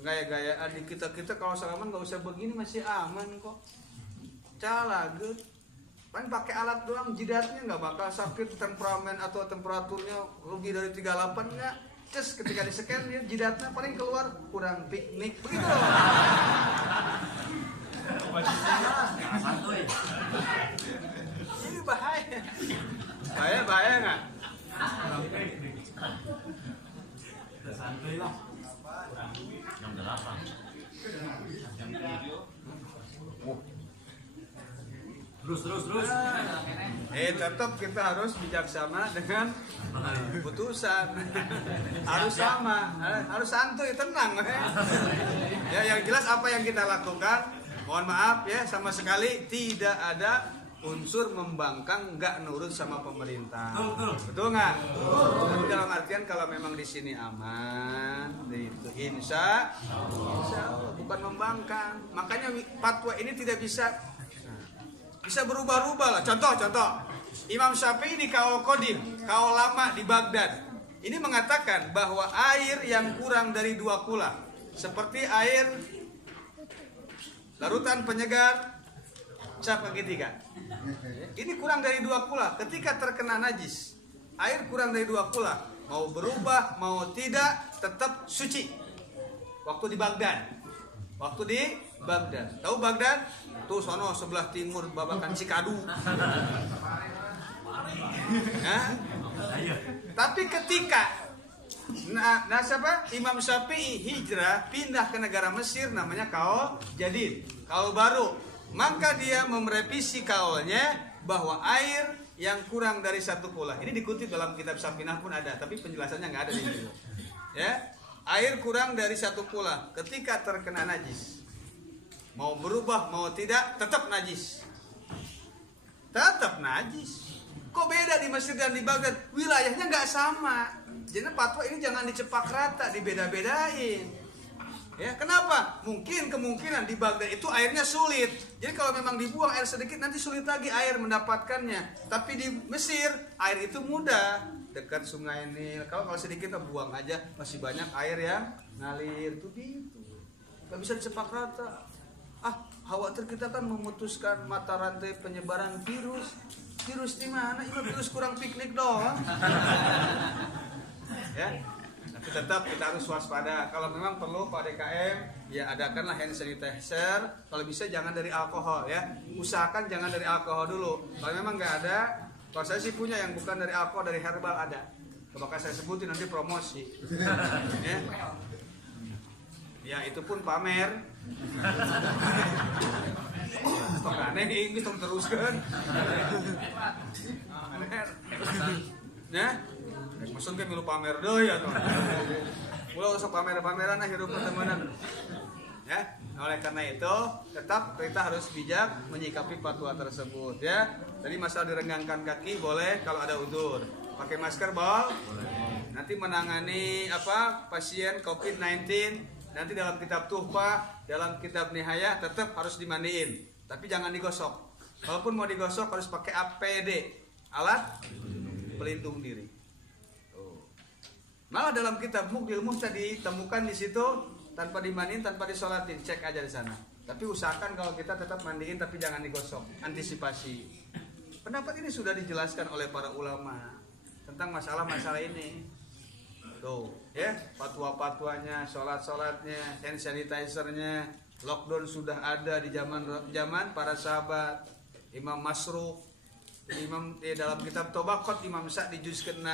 Gaya-gayaan di kita kalau salaman nggak usah begini masih aman kok. Calaget. Paling pakai alat doang, jidatnya nggak bakal sakit, temperamen atau temperaturnya lebih dari 38 nggak. Terus ketika di-scan dia jidatnya paling keluar kurang piknik begitu loh. Ini bahaya. Bahaya nggak? Santuy lah. Yang 8. Terus. Tetap kita harus bijaksana dengan putusan. Harus sama, harus santuy, tenang. Ya, yang jelas apa yang kita lakukan, mohon maaf ya, sama sekali tidak ada unsur membangkang, nggak nurut sama pemerintah. Betul nggak? Tapi dalam artian kalau memang di sini aman, itu insya Allah bukan membangkang. Makanya fatwa ini tidak bisa berubah-ubah lah. Contoh Imam Syafi'i di Kaul Qadim, Kaul Lama di Baghdad, ini mengatakan bahwa air yang kurang dari 2 kula, seperti air larutan penyegar cap ketiga, ini kurang dari 2 kula, ketika terkena najis, air kurang dari 2 kula, mau berubah mau tidak tetap suci. Waktu di Baghdad, tahu Baghdad? Tuh sono sebelah timur babakan Cikadu. Tapi ketika Imam Syafi'i hijrah pindah ke negara Mesir, namanya Kaul Jadid, Kaul baru, maka dia merevisi kaulnya bahwa air yang kurang dari 1 kula, ini dikutip dalam kitab Safinah pun ada, tapi penjelasannya nggak ada di situ. Ya, air kurang dari 1 kula ketika terkena najis, mau berubah mau tidak tetap najis. Kok beda di Mesir dan di Baghdad? Wilayahnya nggak sama. Jadi fatwa ini jangan dicepak rata, dibeda-bedain. Ya, kenapa? Kemungkinan di Baghdad itu airnya sulit. Jadi kalau memang dibuang air sedikit, nanti sulit lagi air mendapatkannya. Tapi di Mesir air itu mudah, dekat sungai Nil. Kalau sedikit buang aja, masih banyak air yang ngalir. Itu gitu. Nggak bisa dicepak rata. Khawatir kita kan memutuskan mata rantai penyebaran virus. Virus di mana? Ini virus kurang piknik doang. Ya, tapi tetap kita harus waspada. Kalau memang perlu Pak DKM, ya adakanlah hand sanitizer. Kalau bisa jangan dari alkohol ya. Usahakan jangan dari alkohol dulu. Kalau memang nggak ada, kalau saya sih punya yang bukan dari alkohol, dari herbal ada. Bakal saya sebutin nanti promosi. Ya itu pun pamer. Stok aneh di Inggris teruskan. Ya, maksudnya milu pamer deh ya tuh. Mulai usah pamer-pameran hidup pertemanan. Ya, oleh karena itu tetap kita harus bijak menyikapi fatwa tersebut ya. Jadi masalah direnggangkan kaki boleh kalau ada udzur. Pakai masker boleh. Nanti menangani pasien COVID-19 nanti dalam kitab Tuhfah, dalam kitab Nihayah tetap harus dimandiin, tapi jangan digosok. Walaupun mau digosok harus pakai APD, alat pelindung diri. Malah dalam kitab Mughil tadi ditemukan di situ tanpa dimandiin, tanpa disolatin, cek aja di sana. Tapi usahakan kalau kita tetap mandiin tapi jangan digosok, antisipasi. Pendapat ini sudah dijelaskan oleh para ulama tentang masalah-masalah ini. Tuh, ya, fatwa-fatwanya, sholat-sholatnya, hand sanitizer-nya, lockdown sudah ada di zaman para sahabat. Imam Masruq, Imam dalam kitab Tobaqot Imam Sa' di juz ke-6.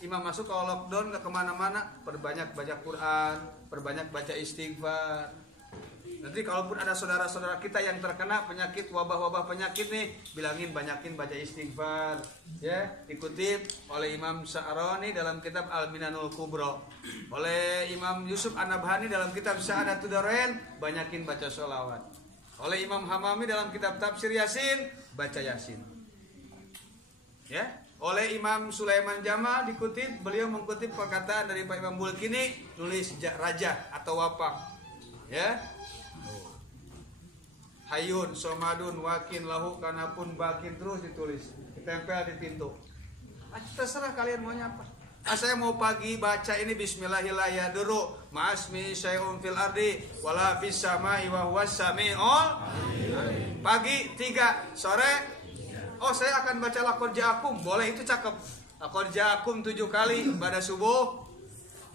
Imam masuk kalau lockdown ke kemana-mana, perbanyak baca Quran, perbanyak baca istighfar. Nanti kalaupun ada saudara-saudara kita yang terkena penyakit, wabah-wabah penyakit nih, bilangin banyakin baca istighfar. Ya, dikutip oleh Imam Sa'rani dalam kitab Al-Minanul Kubra, oleh Imam Yusuf An-Nabhani dalam kitab Sa'adatud Darain, banyakin baca sholawat. Oleh Imam Hamami dalam kitab Tafsir Yasin, baca Yasin. Ya, oleh Imam Sulaiman Jamal dikutip, beliau mengutip perkataan dari Pak Imam Bulkini, nulis raja atau wapak. Ya, Hayun, Somadun, Wakin, Lahu, Kanapun, Bakin, terus ditulis, ditempel di pintu. Terserah kalian maunya apa. Saya mau pagi baca ini Bismillahirrahmanirrahim. Ma'asmi syai'un fil ardi wala fis samai wa huwas sami'ul. Pagi 3, sore saya akan baca Laqad Ja'akum. Boleh, itu cakep. Laqad Ja'akum 7 kali, pada subuh,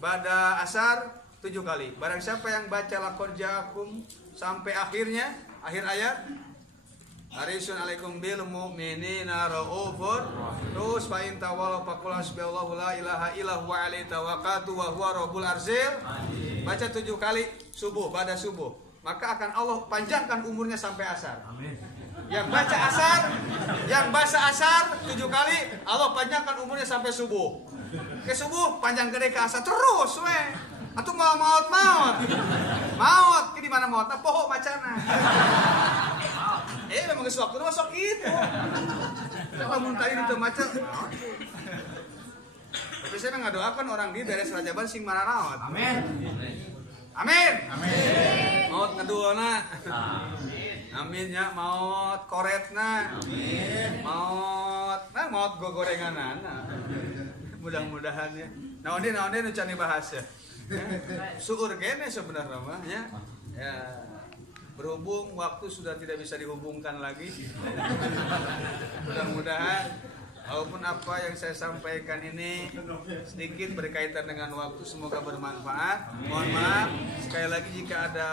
pada asar 7 kali. Barang siapa yang baca Laqad Ja'akum sampai akhirnya, akhir ayat, harisun alaikum bil mu'minina raufur, terus fa in tawallaw faqul hasbiyallahu la ilaha illa huwa alaihi tawakkaltu wa huwa rabbul arsyil. Baca 7 kali subuh, pada subuh, maka akan Allah panjangkan umurnya sampai asar. Amin. Yang baca asar 7 kali, Allah panjangkan umurnya sampai subuh. Ke subuh panjang gede ke asar terus we. Atuh maut ke di mana maut? Nah, poho macana. Memang geus waktu masuk gitu. Kalau mun tadi itu macam. Tapi saya ngadoakan orang di beres Rajaban sing mararaot. Amin. Amin. Amin. Maut ngaduana. Amin ya, maut koretna. Amin. Maut gogorenganana. Mudah-mudahan ya. Naon-naon nu can dibahas ya. Syukur kene sebenarnya mah ya. Ya. Berhubung waktu sudah tidak bisa dihubungkan lagi. Mudah-mudahan walaupun apa yang saya sampaikan ini sedikit berkaitan dengan waktu, semoga bermanfaat. Mohon maaf sekali lagi jika ada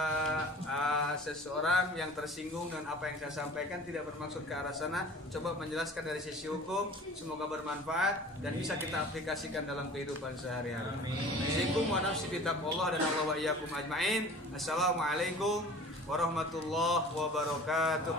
seseorang yang tersinggung dengan apa yang saya sampaikan, tidak bermaksud ke arah sana. Coba menjelaskan dari sisi hukum, semoga bermanfaat dan bisa kita aplikasikan dalam kehidupan sehari-hari. Assalamualaikum warahmatullahi dan Allah wa iyyakum ajmain. Assalamualaikum warahmatullahi wabarakatuh.